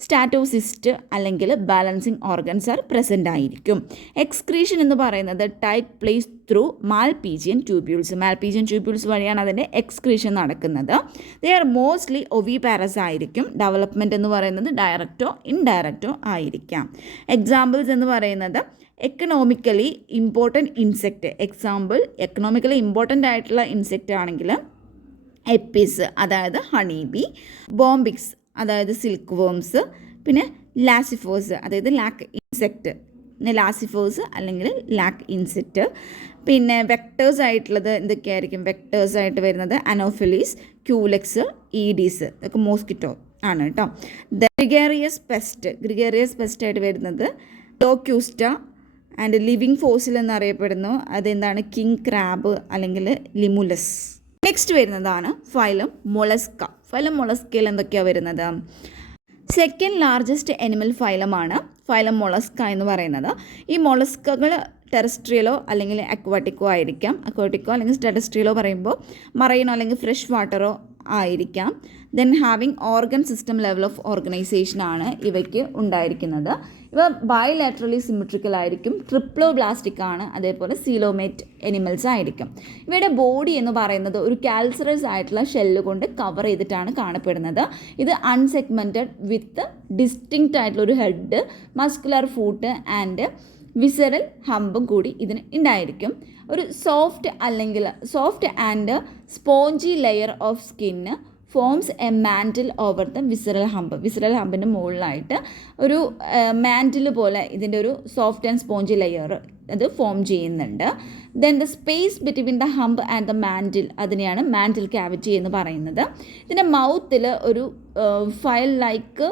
സ്റ്റാറ്റോസിസ്റ്റ് അല്ലെങ്കിൽ ബാലൻസിങ് ഓർഗൻസ് ആർ പ്രസൻ്റ് ആയിരിക്കും. എക്സ്ക്രീഷൻ എന്ന് പറയുന്നത് take place through Malpighian tubules വഴിയാണ് അതിൻ്റെ എക്സ്ക്രീഷൻ നടക്കുന്നത്. ദേ ആർ മോസ്റ്റ്ലി ഒവിപാരസ് ആയിരിക്കും. ഡെവലപ്മെൻറ്റ് എന്ന് പറയുന്നത് ഡയറക്റ്റോ ഇൻഡയറക്റ്റോ ആയിരിക്കാം. എക്സാമ്പിൾസ് എന്ന് പറയുന്നത് economically important insect, economically important ആയിട്ടുള്ള ഇൻസെക്റ്റ് ആണെങ്കിൽ എപ്പിസ്, അതായത് ഹണി ബി, ബോംബിക്സ്, അതായത് സിൽക്ക് വേംസ്, പിന്നെ ലാസിഫേഴ്സ്, അതായത് ലാക്ക് ഇൻസെക്റ്റ്, ലാസിഫേഴ്സ് അല്ലെങ്കിൽ ലാക്ക് ഇൻസെക്റ്റ്. പിന്നെ വെക്ടേഴ്സ് ആയിട്ടുള്ളത് എന്തൊക്കെയായിരിക്കും? വെക്ടേഴ്സ് ആയിട്ട് വരുന്നത് അനോഫിലീസ്, ക്യൂലെക്സ്, ഈഡീസ്, ഇതൊക്കെ മോസ്കിറ്റോ ആണ് കേട്ടോ. ഗ്രിഗേറിയസ് പെസ്റ്റ് ആയിട്ട് വരുന്നത് ലോക്യൂസ്റ്റ ആൻഡ് ലിവിങ് ഫോസിൽ എന്നറിയപ്പെടുന്നു. അതെന്താണ്? കിങ് ക്രാബ് അല്ലെങ്കിൽ ലിമുലസ്. നെക്സ്റ്റ് വരുന്നതാണ് ഫൈലം മൊളസ്കയിൽ എന്തൊക്കെയാണ് വരുന്നത്? സെക്കൻഡ് ലാർജസ്റ്റ് എനിമൽ ഫൈലമാണ് ഫൈലം മൊളസ്ക എന്ന് പറയുന്നത്. ഈ മൊളസ്കകൾ ടെറസ്ട്രിയലോ അല്ലെങ്കിൽ അക്വാട്ടിക്കോ ആയിരിക്കാം. അക്വാട്ടിക്കോ അല്ലെങ്കിൽ ടെറസ്ട്രിയലോ പറയുമ്പോൾ മറൈനോ അല്ലെങ്കിൽ ഫ്രഷ് വാട്ടറോ ആയിരിക്കാം. Then having organ system level of organisation ആണ് ഇവയ്ക്ക് ഉണ്ടായിരിക്കുന്നത്. ഇവ ബൈലാറ്ററലി സിമെട്രിക്കൽ ആയിരിക്കും, ട്രിപ്ലോബ്ലാസ്റ്റിക് ആണ്, അതേപോലെ സീലോമേറ്റ് എനിമൽസ് ആയിരിക്കും. ഇവയുടെ ബോഡി എന്ന് പറയുന്നത് ഒരു കാൽസറസ് ആയിട്ടുള്ള ഷെല്ല് കൊണ്ട് കവർ ചെയ്തിട്ടാണ് കാണപ്പെടുന്നത്. ഇത് അൺസെഗ്മെൻറ്റഡ് വിത്ത് ഡിസ്റ്റിങ്ക്റ്റ് ആയിട്ടുള്ള ഒരു head, muscular foot and visceral ഹമ്പും കൂടി ഇതിന് ഉണ്ടായിരിക്കും. ഒരു soft and spongy layer of skin forms a mantle over the visceral ഹമ്പിൻ്റെ മുകളിലായിട്ട് ഒരു മാൻറ്റിൽ പോലെ ഇതിൻ്റെ ഒരു സോഫ്റ്റ് ആൻഡ് സ്പോഞ്ചി ലെയർ അത് ഫോം ചെയ്യുന്നുണ്ട്. Then the space between the hump and the mantle, അതിനെയാണ് മാൻറ്റിൽ ക്യാവിറ്റി എന്ന് പറയുന്നത്. ഇതിൻ്റെ മൗത്തിൽ ഒരു ഫയൽ ലൈക്ക്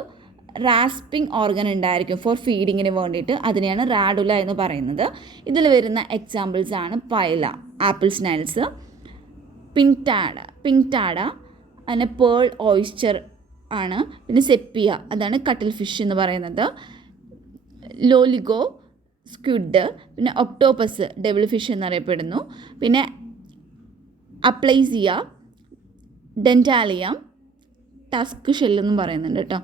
റാസ്പിംഗ് ഓർഗൻ ഉണ്ടായിരിക്കും ഫോർ ഫീഡിങ്ങിന് വേണ്ടിയിട്ട്. അതിനെയാണ് റാഡുല എന്ന് പറയുന്നത്. ഇതിൽ വരുന്ന എക്സാമ്പിൾസ് ആണ് പൈല, ആപ്പിൾ സ്നൈൽസ്, പിങ്ടാഡ അങ്ങനെ പേൾ ഓയിസ്ചർ ആണ്. പിന്നെ സെപ്പിയ, അതാണ് കട്ടിൽ ഫിഷ് എന്ന് പറയുന്നത്. ലോലിഗോ, സ്ക്വിഡ്, പിന്നെ ഒക്ടോപ്പസ്, ഡെവിൾ ഫിഷ് എന്നറിയപ്പെടുന്നു. പിന്നെ അപ്ലൈസിയ, ഡെൻറ്റാലിയം, ടസ്ക് ഷെല്ലെന്നും പറയുന്നുണ്ട് കേട്ടോ.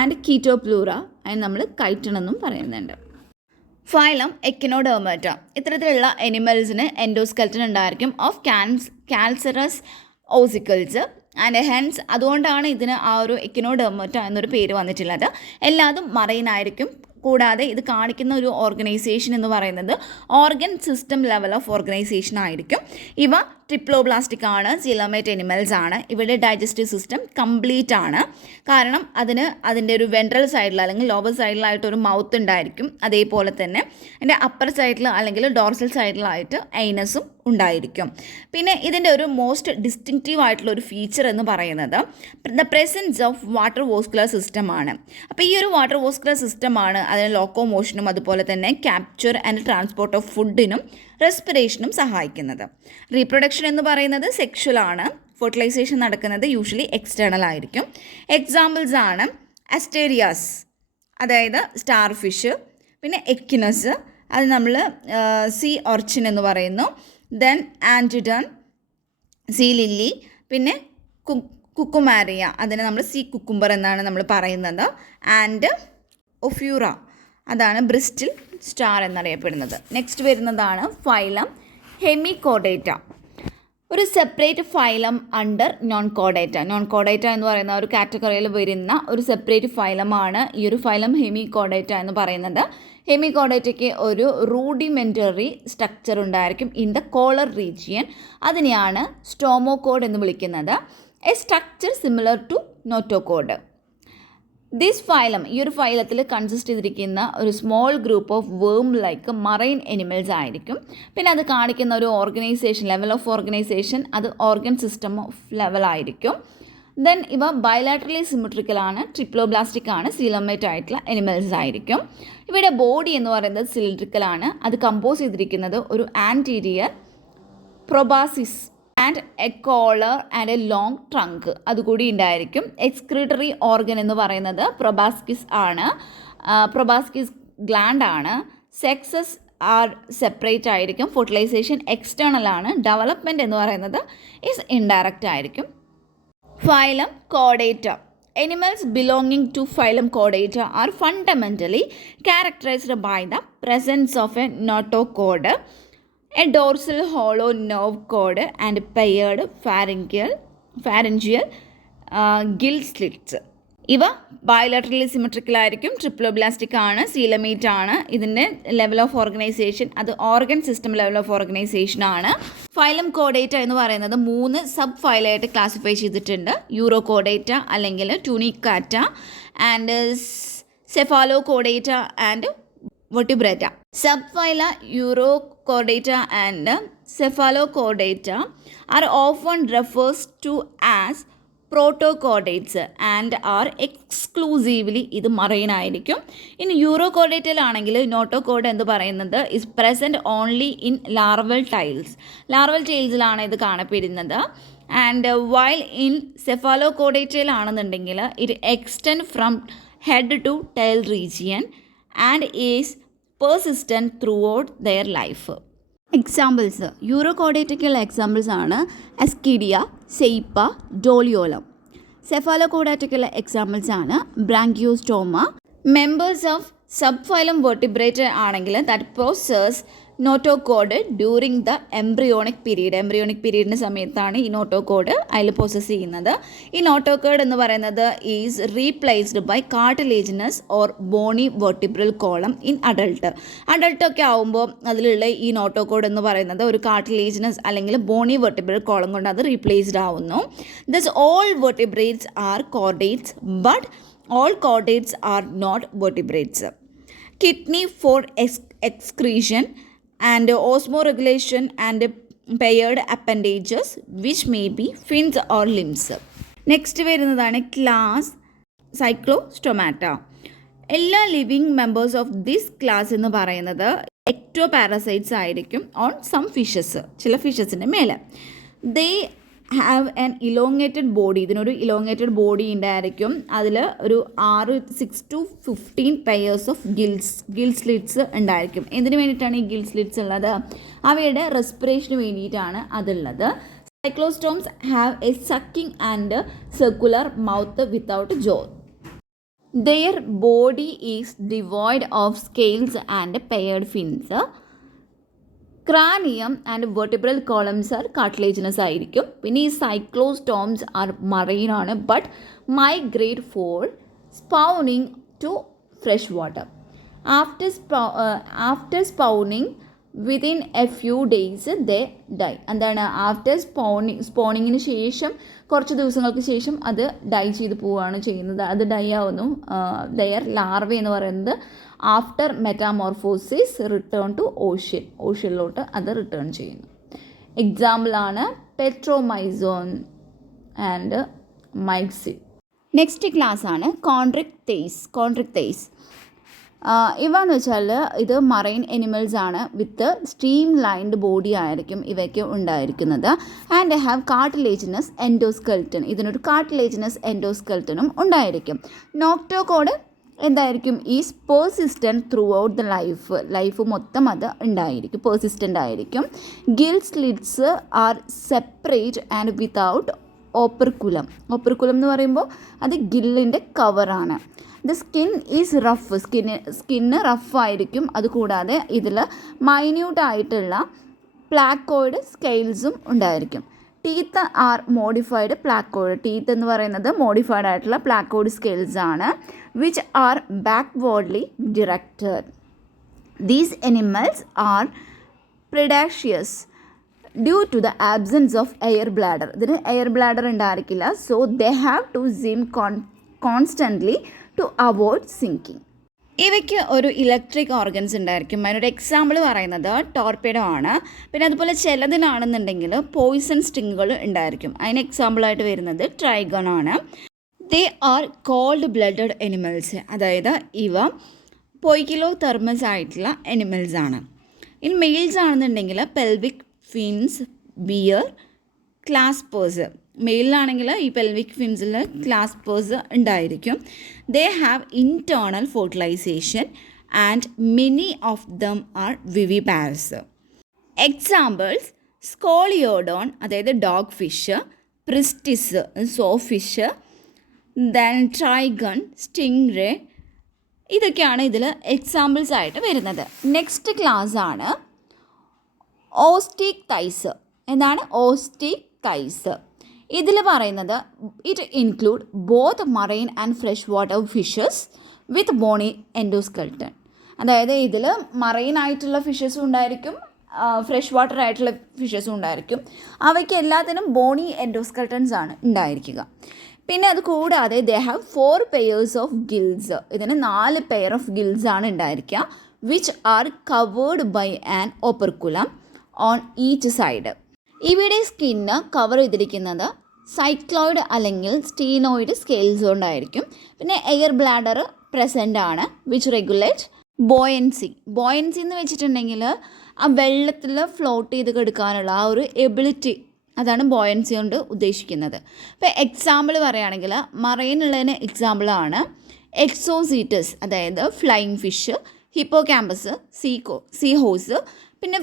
ആൻഡ് കീറ്റോപ്ലൂറ, അതിന് നമ്മൾ കൈറ്റൺ എന്നും പറയുന്നുണ്ട്. Phylum Echinodermata. ഇത്തരത്തിലുള്ള എനിമൽസിന് എൻഡോസ്കെൽറ്റൻ ഉണ്ടായിരിക്കും ഓഫ് കാൽസറസ് ഓസിക്കിൾസ് ആൻഡ് ഹെൻസ് അതുകൊണ്ടാണ് ഇതിന് ആ ഒരു എക്കിനോഡെർമേറ്റ എന്നൊരു പേര് വന്നിട്ടുള്ളത്. എല്ലാതും മറൈൻ ആയിരിക്കും. കൂടാതെ ഇത് കാണിക്കുന്ന ഒരു ഓർഗനൈസേഷൻ എന്ന് പറയുന്നത് organ system level of organisation ആയിരിക്കും. ഇവ ട്രിപ്ലോബ്ലാസ്റ്റിക് ആണ്, സീലോമേറ്റ് എനിമൽസ് ആണ്. ഇവിടെ ഡൈജസ്റ്റീവ് സിസ്റ്റം കംപ്ലീറ്റ് ആണ്. കാരണം അതിൻ്റെ ഒരു വെൻട്രൽ സൈഡിൽ അല്ലെങ്കിൽ ലോവർ സൈഡിലായിട്ട് ഒരു മൗത്ത് ഉണ്ടായിരിക്കും. അതേപോലെ തന്നെ അതിൻ്റെ അപ്പർ സൈഡിൽ അല്ലെങ്കിൽ ഡോർസൽ സൈഡിലായിട്ട് ഐനസും ഉണ്ടായിരിക്കും. പിന്നെ ഇതിൻ്റെ ഒരു മോസ്റ്റ് ഡിസ്റ്റിങ്റ്റീവ് ആയിട്ടുള്ള ഒരു ഫീച്ചർ എന്ന് പറയുന്നത് the presence of water vascular system ആണ്. അപ്പോൾ ഈ ഒരു വാട്ടർ വോസ്കുലർ സിസ്റ്റമാണ് അതിന് ലോക്കോമോഷനും അതുപോലെ തന്നെ ക്യാപ്ചർ ആൻഡ് ട്രാൻസ്പോർട്ട് ഓഫ് ഫുഡിനും റെസ്പിറേഷനും സഹായിക്കുന്നത്. റീപ്രൊഡക്ഷൻ എന്ന് പറയുന്നത് സെക്ഷൽ ആണ്. ഫെർട്ടിലൈസേഷൻ നടക്കുന്നത് യൂഷ്വലി എക്സ്റ്റേണൽ ആയിരിക്കും. എക്സാമ്പിൾസ് ആണ് അസ്റ്റേരിയാസ്, അതായത് സ്റ്റാർ ഫിഷ്, പിന്നെ എക്കിനസ്, അത് നമ്മൾ സീ ഓർച്ചിൻ എന്ന് പറയുന്നു. ദെൻ ആൻറ്റിഡൺ, സീ ലില്ലി, പിന്നെ കുക്കുമാരിയ, അതിനെ നമ്മൾ സീ കുക്കുംബർ എന്നാണ് നമ്മൾ പറയുന്നത്. ആൻഡ് ഒഫ്യൂറ, അതാണ് ബ്രിസ്റ്റിൽ സ്റ്റാർ എന്നറിയപ്പെടുന്നത്. നെക്സ്റ്റ് വരുന്നതാണ് ഫൈലം ഹെമികോഡേറ്റ, ഒരു സെപ്പറേറ്റ് ഫൈലം അണ്ടർ നോൺ കോഡേറ്റ. നോൺ കോഡേറ്റ എന്ന് പറയുന്ന ഒരു കാറ്റഗറിയിൽ വരുന്ന ഒരു സെപ്പറേറ്റ് ഫൈലമാണ് ഈ ഒരു ഫൈലം ഹെമികോഡേറ്റ എന്ന് പറയുന്നത്. ഹെമികോഡേറ്റയ്ക്ക് ഒരു റൂഡിമെൻ്ററി സ്ട്രക്ചർ ഉണ്ടായിരിക്കും ഇൻ ദ കോളർ റീജിയൻ. അതിനെയാണ് സ്റ്റോമോകോഡ് എന്ന് വിളിക്കുന്നത്. A structure similar to notochord. This phylum, ഈ ഒരു ഫൈലത്തിൽ കൺസിസ്റ്റ് ചെയ്തിരിക്കുന്ന ഒരു small group of worm like marine animals ആയിരിക്കും. പിന്നെ അത് കാണിക്കുന്ന ഒരു ഓർഗനൈസേഷൻ, ലെവൽ ഓഫ് ഓർഗനൈസേഷൻ, അത് ഓർഗൻ സിസ്റ്റം ഓഫ് ലെവലായിരിക്കും. ദെൻ ഇവ ബയലാട്രലി സിമെട്രിക്കലാണ്, ട്രിപ്ലോബ്ലാസ്റ്റിക് ആണ്, സീലോമേറ്റ് ആയിട്ടുള്ള എനിമൽസ് ആയിരിക്കും. ഇവയുടെ ബോഡി എന്ന് പറയുന്നത് സിലിണ്ട്രിക്കലാണ്. അത് കമ്പോസ് ചെയ്തിരിക്കുന്നത് ഒരു anterior proboscis and a collar and a long trunk അതുകൂടി ഉണ്ടായിരിക്കും. എക്സ്ക്രീറ്ററി ഓർഗൻ എന്ന് പറയുന്നത് പ്രൊബാസ്കിസ് ആണ്, പ്രൊബാസ്കിസ് ഗ്ലാൻഡ് ആണ്. സെക്സസ് ആർ സെപ്പറേറ്റ് ആയിരിക്കും. ഫെർട്ടിലൈസേഷൻ എക്സ്റ്റേണൽ ആണ്. ഡെവലപ്മെൻറ്റ് എന്ന് പറയുന്നത് ഈസ് ഇൻഡയറക്റ്റ് ആയിരിക്കും. ഫൈലം കോഡേറ്റ. Animals belonging to phylum Chordata are fundamentally characterized by the presence of a notochord, a dorsal hollow nerve cord, and paired pharyngeal gill slits. ഇവ bilaterally symmetrical ആയിരിക്കും, triploblastic ആണ്, coelomate ആണ്. ഇതിൻ്റെ level of organisation അത് organ system level of organisation ആണ്. Phylum കോഡേറ്റ എന്ന് പറയുന്നത് 3 സബ് ഫൈലായിട്ട് ക്ലാസിഫൈ ചെയ്തിട്ടുണ്ട്. യൂറോ കോഡേറ്റ അല്ലെങ്കിൽ tunicata and cephalochordata and vertebrata. Sub phyla urochordata and cephalochordata are often refers to as protochordates and are exclusively ഇത് marine ആയിരിക്കും. ഇനി യൂറോ കോഡേറ്റയിലാണെങ്കിൽ നോട്ടോകോഡ് എന്ന് പറയുന്നത് is present only in larval tiles. Larval ടൈൽസിലാണ് ഇത് കാണപ്പെടുന്നത്. ആൻഡ് വൈൽ ഇൻ സെഫാലോ കോഡേറ്റയിലാണെന്നുണ്ടെങ്കിൽ it extend from head to tail region and is persistent through out their life. Examples, uro കോഡേറ്റയ്ക്കുള്ള എക്സാമ്പിൾസ് ആണ് എസ്കിഡിയ, സെയ്പ, ഡോളിയോലം. സെഫാലോ കോഡാറ്റയ്ക്കുള്ള examples ആണ് branchiostoma. Members of sub phylum vertebrate ആണെങ്കിൽ that possess notochord during the embryonic period. Embryonic പീരീഡിൻ്റെ സമയത്താണ് ഈ notochord അതിൽ poses ചെയ്യുന്നത്. ഈ നോട്ടോകോഡ് എന്ന് പറയുന്നത് is replaced by cartilaginous or bony vertebral column in adult. അഡൾട്ടൊക്കെ ആകുമ്പോൾ അതിലുള്ള ഈ നോട്ടോകോഡ് എന്ന് പറയുന്നത് ഒരു കാർട്ടിലേജിനസ് അല്ലെങ്കിൽ ബോണി വെർട്ടിബ്രൽ കോളം കൊണ്ട് അത് റീപ്ലേസ്ഡ് ആവുന്നു. This all vertebrates are chordates but all chordates are not vertebrates. Kidney for excretion and osmoregulation and paired appendages which may be fins or limbs. Next വരുന്നതാണ് class Cyclostomata. എല്ലാ living members of this class എന്ന് പറയുന്നത് ecto parasites ആയിരിക്കും on some fishes, ചില ഫിഷസിൻ്റെ മേലെ. They have an elongated body. ഇതിനൊരു elongated body ഉണ്ടായിരിക്കും. അതിൽ ഒരു 6 to 15 pairs of Gill slits ഉണ്ടായിരിക്കും. എന്തിനു വേണ്ടിയിട്ടാണ് ഈ ഗിൽ സ്ലിറ്റ്സ് ഉള്ളത്? അവയുടെ റെസ്പിറേഷന് വേണ്ടിയിട്ടാണ് അതുള്ളത്. Cyclostomes have a sucking and circular mouth without jaw. Their body is devoid of scales and paired fins. Cranium and vertebral columns are cartilaginous ആയിരിക്കും. പിന്നെ ഈ സൈക്ലോസ്റ്റോംസ് ആർ മറൈൻ ആണ് but migrate for spawning to fresh water. After spawning within a few days they die. എന്താണ്? After സ്പോണിങ്ങിന് ശേഷം കുറച്ച് ദിവസങ്ങൾക്ക് ശേഷം അത് ഡൈ ചെയ്ത് പോവുകയാണ് ചെയ്യുന്നത്. അത് ഡൈ ആവുന്നു. ദെയർ ലാർവ എന്ന് പറയുന്നത് ആഫ്റ്റർ മെറ്റാമോർഫോസിസ് റിട്ടേൺ ടു ഓഷ്യനിലോട്ട് അത് റിട്ടേൺ ചെയ്യുന്നു. എക്സാമ്പിളാണ് പെട്രോമൈസോൺ ആൻഡ് മൈക്സിൻ. നെക്സ്റ്റ് ക്ലാസ് ആണ് കോൺട്രിക്തേസ്. ഇവ എന്ന് വെച്ചാൽ ഇത് മറൈൻ എനിമൽസ് ആണ് വിത്ത് സ്ട്രീം ലൈൻഡ് ബോഡി ആയിരിക്കും ഇവയ്ക്ക് ഉണ്ടായിരിക്കുന്നത്. And have cartilaginous endoskeleton. ഇതിനൊരു കാർട്ടിലേജിനസ് എൻഡോസ്കെൽറ്റനും ഉണ്ടായിരിക്കും. നോക്ടോകോഡ് എന്തായിരിക്കും is persistent through out the life മൊത്തം അത് ഉണ്ടായിരിക്കും, പെർസിസ്റ്റൻ്റ് ആയിരിക്കും. Gill slits are separate and without operculum. Operculum എന്ന് പറയുമ്പോൾ അത് ഗില്ലിൻ്റെ കവറാണ്. The skin is rough, skin റഫായിരിക്കും. അതുകൂടാതെ ഇതിൽ മൈന്യൂട്ടായിട്ടുള്ള പ്ലാക്കോയിഡ് സ്കെയിൽസും ഉണ്ടായിരിക്കും. Teeth are modified placoid. Teeth എന്ന് പറയുന്നത് മോഡിഫൈഡ് ആയിട്ടുള്ള പ്ലാക്കോയിഡ് സ്കെയിൽസ് ആണ്, which are backwardly directed. These animals are പ്രിഡാഷ്യസ് due to the absence of air bladder. ഇതിന് എയർ ബ്ലാഡർ ഉണ്ടായിരിക്കില്ല. So they have to swim constantly to avoid sinking. ഇവയ്ക്ക് ഒരു electric organs ഉണ്ടായിരിക്കും. അതിനൊരു എക്സാമ്പിൾ പറയുന്നത് ടോർപേഡോ ആണ്. പിന്നെ അതുപോലെ ചിലതിനാണെന്നുണ്ടെങ്കിൽ പോയിസൺ സ്റ്റിങ്ങുകൾ ഉണ്ടായിരിക്കും. അതിന് എക്സാമ്പിളായിട്ട് വരുന്നത് ട്രൈഗൺ ആണ്. They are cold blooded animals, അതായത് ഇവ പൊയ്കിലോ തെർമസ് ആയിട്ടുള്ള എനിമൽസ് ആണ്. ഇനി മെയിൽസ് ആണെന്നുണ്ടെങ്കിൽ പെൽവിക് ഫിൻസ്, ബിയർ, ക്ലാസ്പേഴ്സ്. മെയിലാണെങ്കിൽ ഈ പെൽവിക് ഫിൻസിൽ ക്ലാസ്പേഴ്സ് ഉണ്ടായിരിക്കും. They have internal fertilisation and many of them are viviparous. Examples scoliodon, അതായത് dog fish, pristis saw fish, then trygon, sting. ഇതൊക്കെയാണ് ഇതിൽ എക്സാമ്പിൾസ് ആയിട്ട് വരുന്നത്. നെക്സ്റ്റ് ക്ലാസ് ആണ് ഓസ്റ്റിക് തൈസ്. എന്താണ് ഓസ്റ്റിക് തൈസ്? ഇതിൽ പറയുന്നത് it include both marine and fresh water fishes with bony endoskeleton. അതായത് ഇതിൽ മറൈൻ ആയിട്ടുള്ള ഫിഷസും ഉണ്ടായിരിക്കും, ഫ്രഷ് വാട്ടർ ആയിട്ടുള്ള ഫിഷസും ഉണ്ടായിരിക്കും. അവയ്ക്ക് എല്ലാത്തിനും ബോണി എൻഡോസ്കെൽട്ടൺസ് ആണ് ഉണ്ടായിരിക്കുക. പിന്നെ അത് കൂടാതെ they have 4 pairs of gills. ഇതിന് 4 പെയർ ഓഫ് ഗിൽസ് ആണ് ഉണ്ടായിരിക്കുക, which are covered by an operculum on each side. ഇവയുടെ സ്കിന്ന് കവർ ചെയ്തിരിക്കുന്നത് സൈക്ലോയിഡ് അല്ലെങ്കിൽ സ്റ്റീനോയിഡ് സ്കെയിൽസ് കൊണ്ടായിരിക്കും. പിന്നെ എയർ ബ്ലാഡർ പ്രസൻ്റ് ആണ്, വിച്ച് റെഗുലേറ്റ് ബോയൻസി. ബോയൻസി എന്ന് വെച്ചിട്ടുണ്ടെങ്കിൽ ആ വെള്ളത്തിൽ ഫ്ലോട്ട് ചെയ്ത് കിടക്കാനുള്ള ആ ഒരു എബിലിറ്റി, അതാണ് ബോയൻസി കൊണ്ട് ഉദ്ദേശിക്കുന്നത്. ഇപ്പോൾ എക്സാമ്പിൾ പറയുകയാണെങ്കിൽ മറൈനുള്ളതിന് എക്സാമ്പിളാണ് എക്സോസീറ്റസ്, അതായത് flying fish, hippo campus, sea horse. പിന്നെ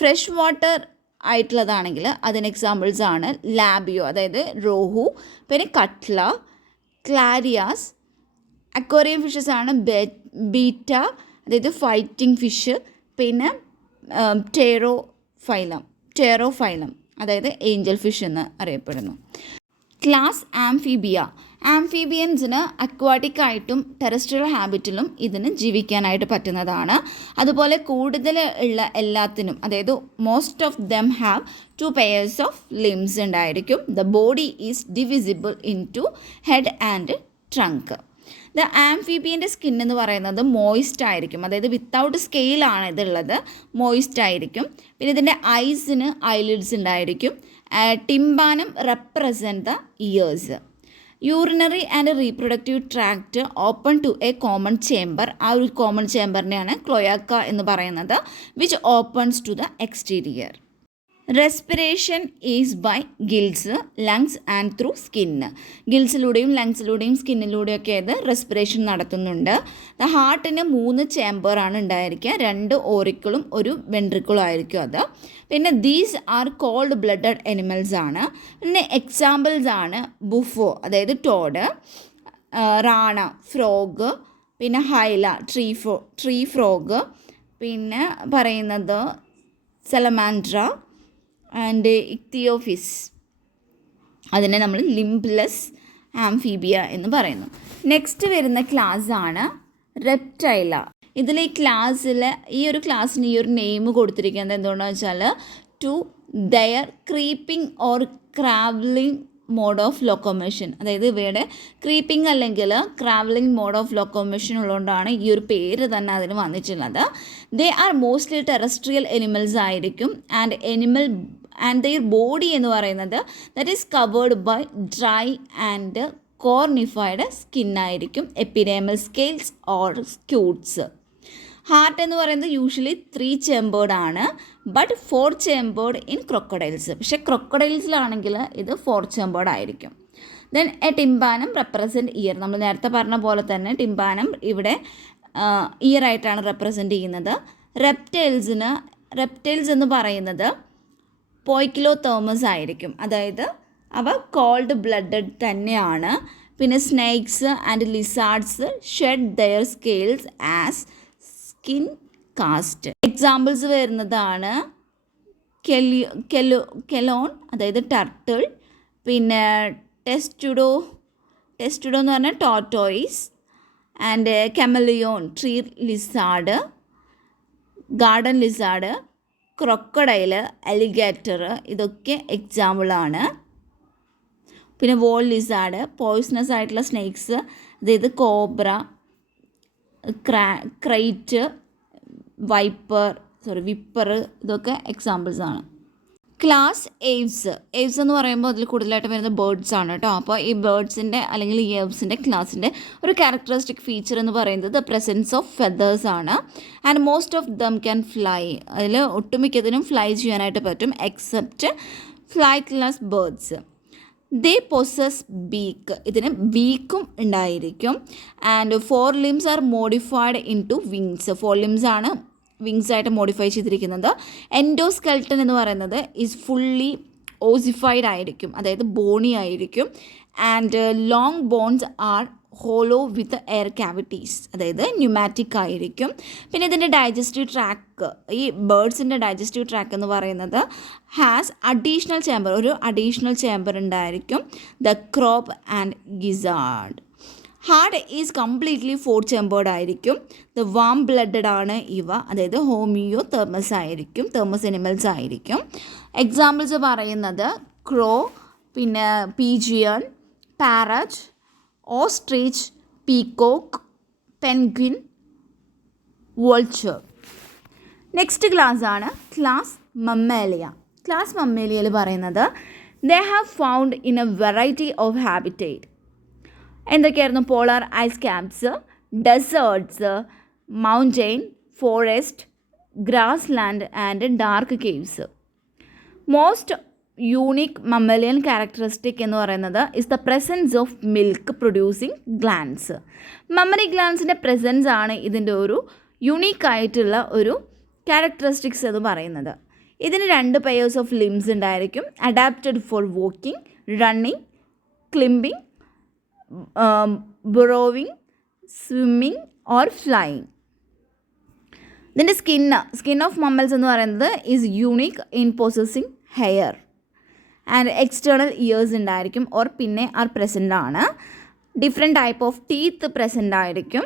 ഫ്രഷ് വാട്ടർ ആയിട്ടുള്ളതാണെങ്കിൽ അതിന് എക്സാമ്പിൾസ് ആണ് ലാബിയോ, അതായത് റോഹു, പിന്നെ കട്ട്ല, ക്ലാരിയാസ്. അക്വേറിയം ഫിഷസ് ആണ് ബീറ്റ, അതായത് ഫൈറ്റിംഗ് ഫിഷ്, പിന്നെ ടെറോഫൈലം, അതായത് ഏഞ്ചൽ ഫിഷ് എന്ന് അറിയപ്പെടുന്നു. Class amphibia. ആംഫീബിയൻസിന് അക്വാട്ടിക് ആയിട്ടും ടെറസ്ട്രിയൽ ഹാബിറ്റിലും ഇതിന് ജീവിക്കാനായിട്ട് പറ്റുന്നതാണ്. അതുപോലെ കൂടുതൽ ഉള്ള എല്ലാത്തിനും, അതായത് most of them have 2 pairs of limbs ഉണ്ടായിരിക്കും. The body is divisible in to head and trunk. The ആംഫീബിയൻ്റെ സ്കിൻ എന്ന് പറയുന്നത് മോയിസ്റ്റ് ആയിരിക്കും, അതായത് വിത്തൗട്ട് സ്കെയിലാണ് ഇതുള്ളത്, മോയിസ്റ്റ് ആയിരിക്കും. പിന്നെ ഇതിൻ്റെ ഐസിന് ഐലിഡ്സ് ഉണ്ടായിരിക്കും. Tympanum represent the ears. Urinary and reproductive tract open to a common chamber. ആ ഒരു കോമൺ ചേംബറിനെയാണ് ക്ലോയാക്ക എന്ന് പറയുന്നത്, which opens to the exterior. Respiration is by gills, lungs and through skin. ഗിൽസിലൂടെയും ലങ്സിലൂടെയും സ്കിന്നിലൂടെയൊക്കെ ഇത് റെസ്പിറേഷൻ നടത്തുന്നുണ്ട്. ദ ഹാർട്ടിന് 3 ചേംബറാണ് ഉണ്ടായിരിക്കുക, 2 ഓറിക്കിളും 1 വെൻട്രിക്കിളും ആയിരിക്കും അത്. പിന്നെ these are cold blooded animals ആണ്. പിന്നെ എക്സാമ്പിൾസ് ആണ് ബുഫോ, അതായത് ടോഡ്, റാണ, ഫ്രോഗ്, പിന്നെ ഹൈല, ട്രീ ഫ്രോഗ്, പിന്നെ പറയുന്നത് സലമാൻഡ്ര ആൻഡ് ഇക്തിയോഫിസ്. അതിനെ നമ്മൾ ലിംബ്ലെസ് ആംഫീബിയ എന്ന് പറയുന്നു. നെക്സ്റ്റ് വരുന്ന ക്ലാസ് ആണ് റെപ്റ്റൈല. ഇതിൽ ഈ ഒരു ക്ലാസ്സിന് ഈ ഒരു നെയിം കൊടുത്തിരിക്കുന്നത് എന്തുകൊണ്ടാണെന്ന് വെച്ചാൽ to their creeping or crawling mode of locomotion. അതായത് ഇവയുടെ ക്രീപ്പിംഗ് അല്ലെങ്കിൽ ക്രാവലിംഗ് മോഡ് ഓഫ് ലൊക്കോമോഷൻ ഉള്ളതുകൊണ്ടാണ് ഈ ഒരു പേര് തന്നെ അതിന് വന്നിട്ടുള്ളത്. They are mostly terrestrial animals ആയിരിക്കും. ആൻഡ് ദെയർ ബോഡി എന്ന് പറയുന്നത് that is covered by dry and cornified സ്കിന്നായിരിക്കും, epidermal scales or scutes. Heart എന്ന് പറയുന്നത് യൂഷ്വലി 3 ചേമ്പേർഡ് ആണ്, ബട്ട് 4 ചേമ്പേർഡ് ഇൻ ക്രൊക്കഡൈൽസ്. പക്ഷേ ക്രൊക്കഡൈൽസിലാണെങ്കിൽ ഇത് 4 ചേമ്പേർഡ് ആയിരിക്കും. Then a tympanum represent ear. നമ്മൾ നേരത്തെ പറഞ്ഞ പോലെ തന്നെ ടിമ്പാനം ഇവിടെ ഇയർ ആയിട്ടാണ് റെപ്രസെൻറ്റ് ചെയ്യുന്നത്. റെപ്റ്റൈൽസ് എന്ന് പറയുന്നത് പോയ്ക്കിലോതേമസ് ആയിരിക്കും, അതായത് അവ കോൾഡ് ബ്ലഡഡ് തന്നെയാണ്. പിന്നെ snakes and lizards shed their scales as skin cast. Examples വരുന്നതാണ് കെലോൺ, അതായത് ടർട്ടിൽ, പിന്നെ ടെസ്റ്റുഡോ എന്ന് പറഞ്ഞാൽ tortoise, and chameleon tree lizard, garden lizard, crocodile, alligator, ഇതൊക്കെ എക്സാമ്പിളാണ്. പിന്നെ വോൾ ലിസാർഡ്, പോയ്സണസ് ആയിട്ടുള്ള സ്നേക്സ്, അതായത് കോബ്ര, ക്രൈറ്റ്, വിപ്പർ, ഇതൊക്കെ എക്സാമ്പിൾസ് ആണ്. ക്ലാസ് ഏവ്സ് എന്ന് പറയുമ്പോൾ അതിൽ കൂടുതലായിട്ട് വരുന്ന ബേർഡ്സ് ആണ് കേട്ടോ. അപ്പോൾ ഈ ബേർഡ്സിൻ്റെ അല്ലെങ്കിൽ ഈ ഏവ്സിൻ്റെ ക്ലാസിൻ്റെ ഒരു ക്യാരക്ടറിസ്റ്റിക് ഫീച്ചർ എന്ന് പറയുന്നത് ദ പ്രസൻസ് ഓഫ് ഫെദേഴ്സ് ആണ്. And most of them can fly. അതിൽ ഒട്ടുമിക്കതിനും ഫ്ലൈ ചെയ്യാനായിട്ട് പറ്റും, except flightless birds. They possess beak. ഇതിന് ബീക്കും ഉണ്ടായിരിക്കും. And 4 limbs are modified into wings. 4 limbs ആണ് വിങ്സ് ആയിട്ട് മോഡിഫൈ ചെയ്തിരിക്കുന്നത്. എൻഡോസ്കെൽട്ടൻ എന്ന് പറയുന്നത് ഈസ് ഫുള്ളി ഓസിഫൈഡ് ആയിരിക്കും, അതായത് ബോണി ആയിരിക്കും. And long bones are hollow with air cavities, അതായത് ന്യൂമാറ്റിക് ആയിരിക്കും. പിന്നെ ഇതിൻ്റെ ഡൈജസ്റ്റീവ് ട്രാക്ക്, ഈ ബേർഡ്സിൻ്റെ ഡൈജസ്റ്റീവ് ട്രാക്ക് എന്ന് പറയുന്നത് ഹാസ് അഡീഷണൽ ചേമ്പർ, ഒരു അഡീഷണൽ ചേമ്പർ ഉണ്ടായിരിക്കും, the crop and gizzard. Heart is completely 4 chambered ആയിരിക്കും. ദ വാം ബ്ലഡഡ് ആണ് ഇവ, അതായത് ഹോമിയോ തെർമസ് ആയിരിക്കും, തെർമസ് എനിമൽസ് ആയിരിക്കും. എക്സാമ്പിൾസ് പറയുന്നത് ക്രോ, പിന്നെ pigeon, parrot, ostrich, peacock, penguin, vulture. Next class ആണ് ക്ലാസ് മമ്മേലിയ. ക്ലാസ് മമ്മേലിയയിൽ പറയുന്നത് they have found in a variety of habitat. എന്തൊക്കെയായിരുന്നു? Polar ice caps, deserts, mountain, forest, grassland and dark caves. Most unique mammalian characteristic എന്ന് പറയുന്നത് is the presence of milk producing glands. Mammary ഗ്ലാൻസിൻ്റെ presence ആണ് ഇതിൻ്റെ ഒരു യുണീക്കായിട്ടുള്ള ഒരു characteristics എന്ന് പറയുന്നത്. ഇതിന് 2 pairs ഓഫ് ലിംസ് ഉണ്ടായിരിക്കും, adapted for walking, running, climbing, burrowing, swimming or flying. ഇതിൻ്റെ സ്കിൻ ഓഫ് മമ്മൽസ് എന്ന് പറയുന്നത് is unique in possessing hair and external ears ഉണ്ടായിരിക്കും, ഓർ പിന്നെ ആർ പ്രസൻ്റ് ആണ്. Different type of teeth present ആയിരിക്കും.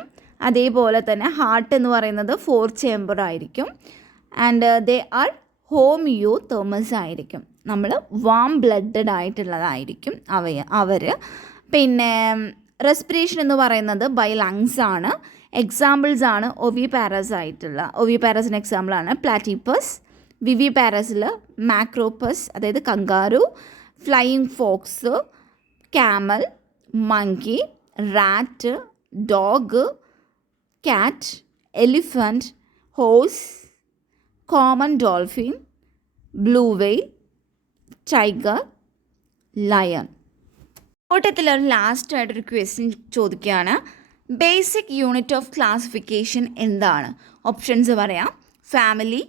അതേപോലെ തന്നെ ഹാർട്ട് എന്ന് പറയുന്നത് 4 chambered ആയിരിക്കും. And they are homeothermous ആയിരിക്കും, നമ്മൾ വാം ബ്ലഡഡ് ആയിട്ടുള്ളതായിരിക്കും അവർ. പിന്നെ റെസ്പിറേഷൻ എന്ന് പറയുന്നത് ബൈ ലങ്സ് ആണ്. എക്സാമ്പിൾസ് ആണ് ഒവിപാരസിന് എക്സാമ്പിളാണ് പ്ലാറ്റിപ്പസ്, വിവിപാരസിൽ മാക്രോപ്പസ്, അതായത് kangaroo, flying fox, camel, monkey, rat, dog, cat, elephant, horse, common dolphin, blue whale, tiger, lion. കൂട്ടത്തിലൊരു ലാസ്റ്റായിട്ടൊരു ക്വസ്റ്റ്യൻ ചോദിക്കുകയാണ്, ബേസിക് യൂണിറ്റ് ഓഫ് ക്ലാസിഫിക്കേഷൻ എന്താണ്? ഓപ്ഷൻസ് പറയാം: ഫാമിലി,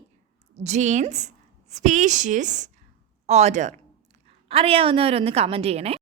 ജീൻസ്, സ്പീഷീസ്, ഓർഡർ. അറിയാവുന്നവരൊന്ന് കമൻറ്റ് ചെയ്യണേ.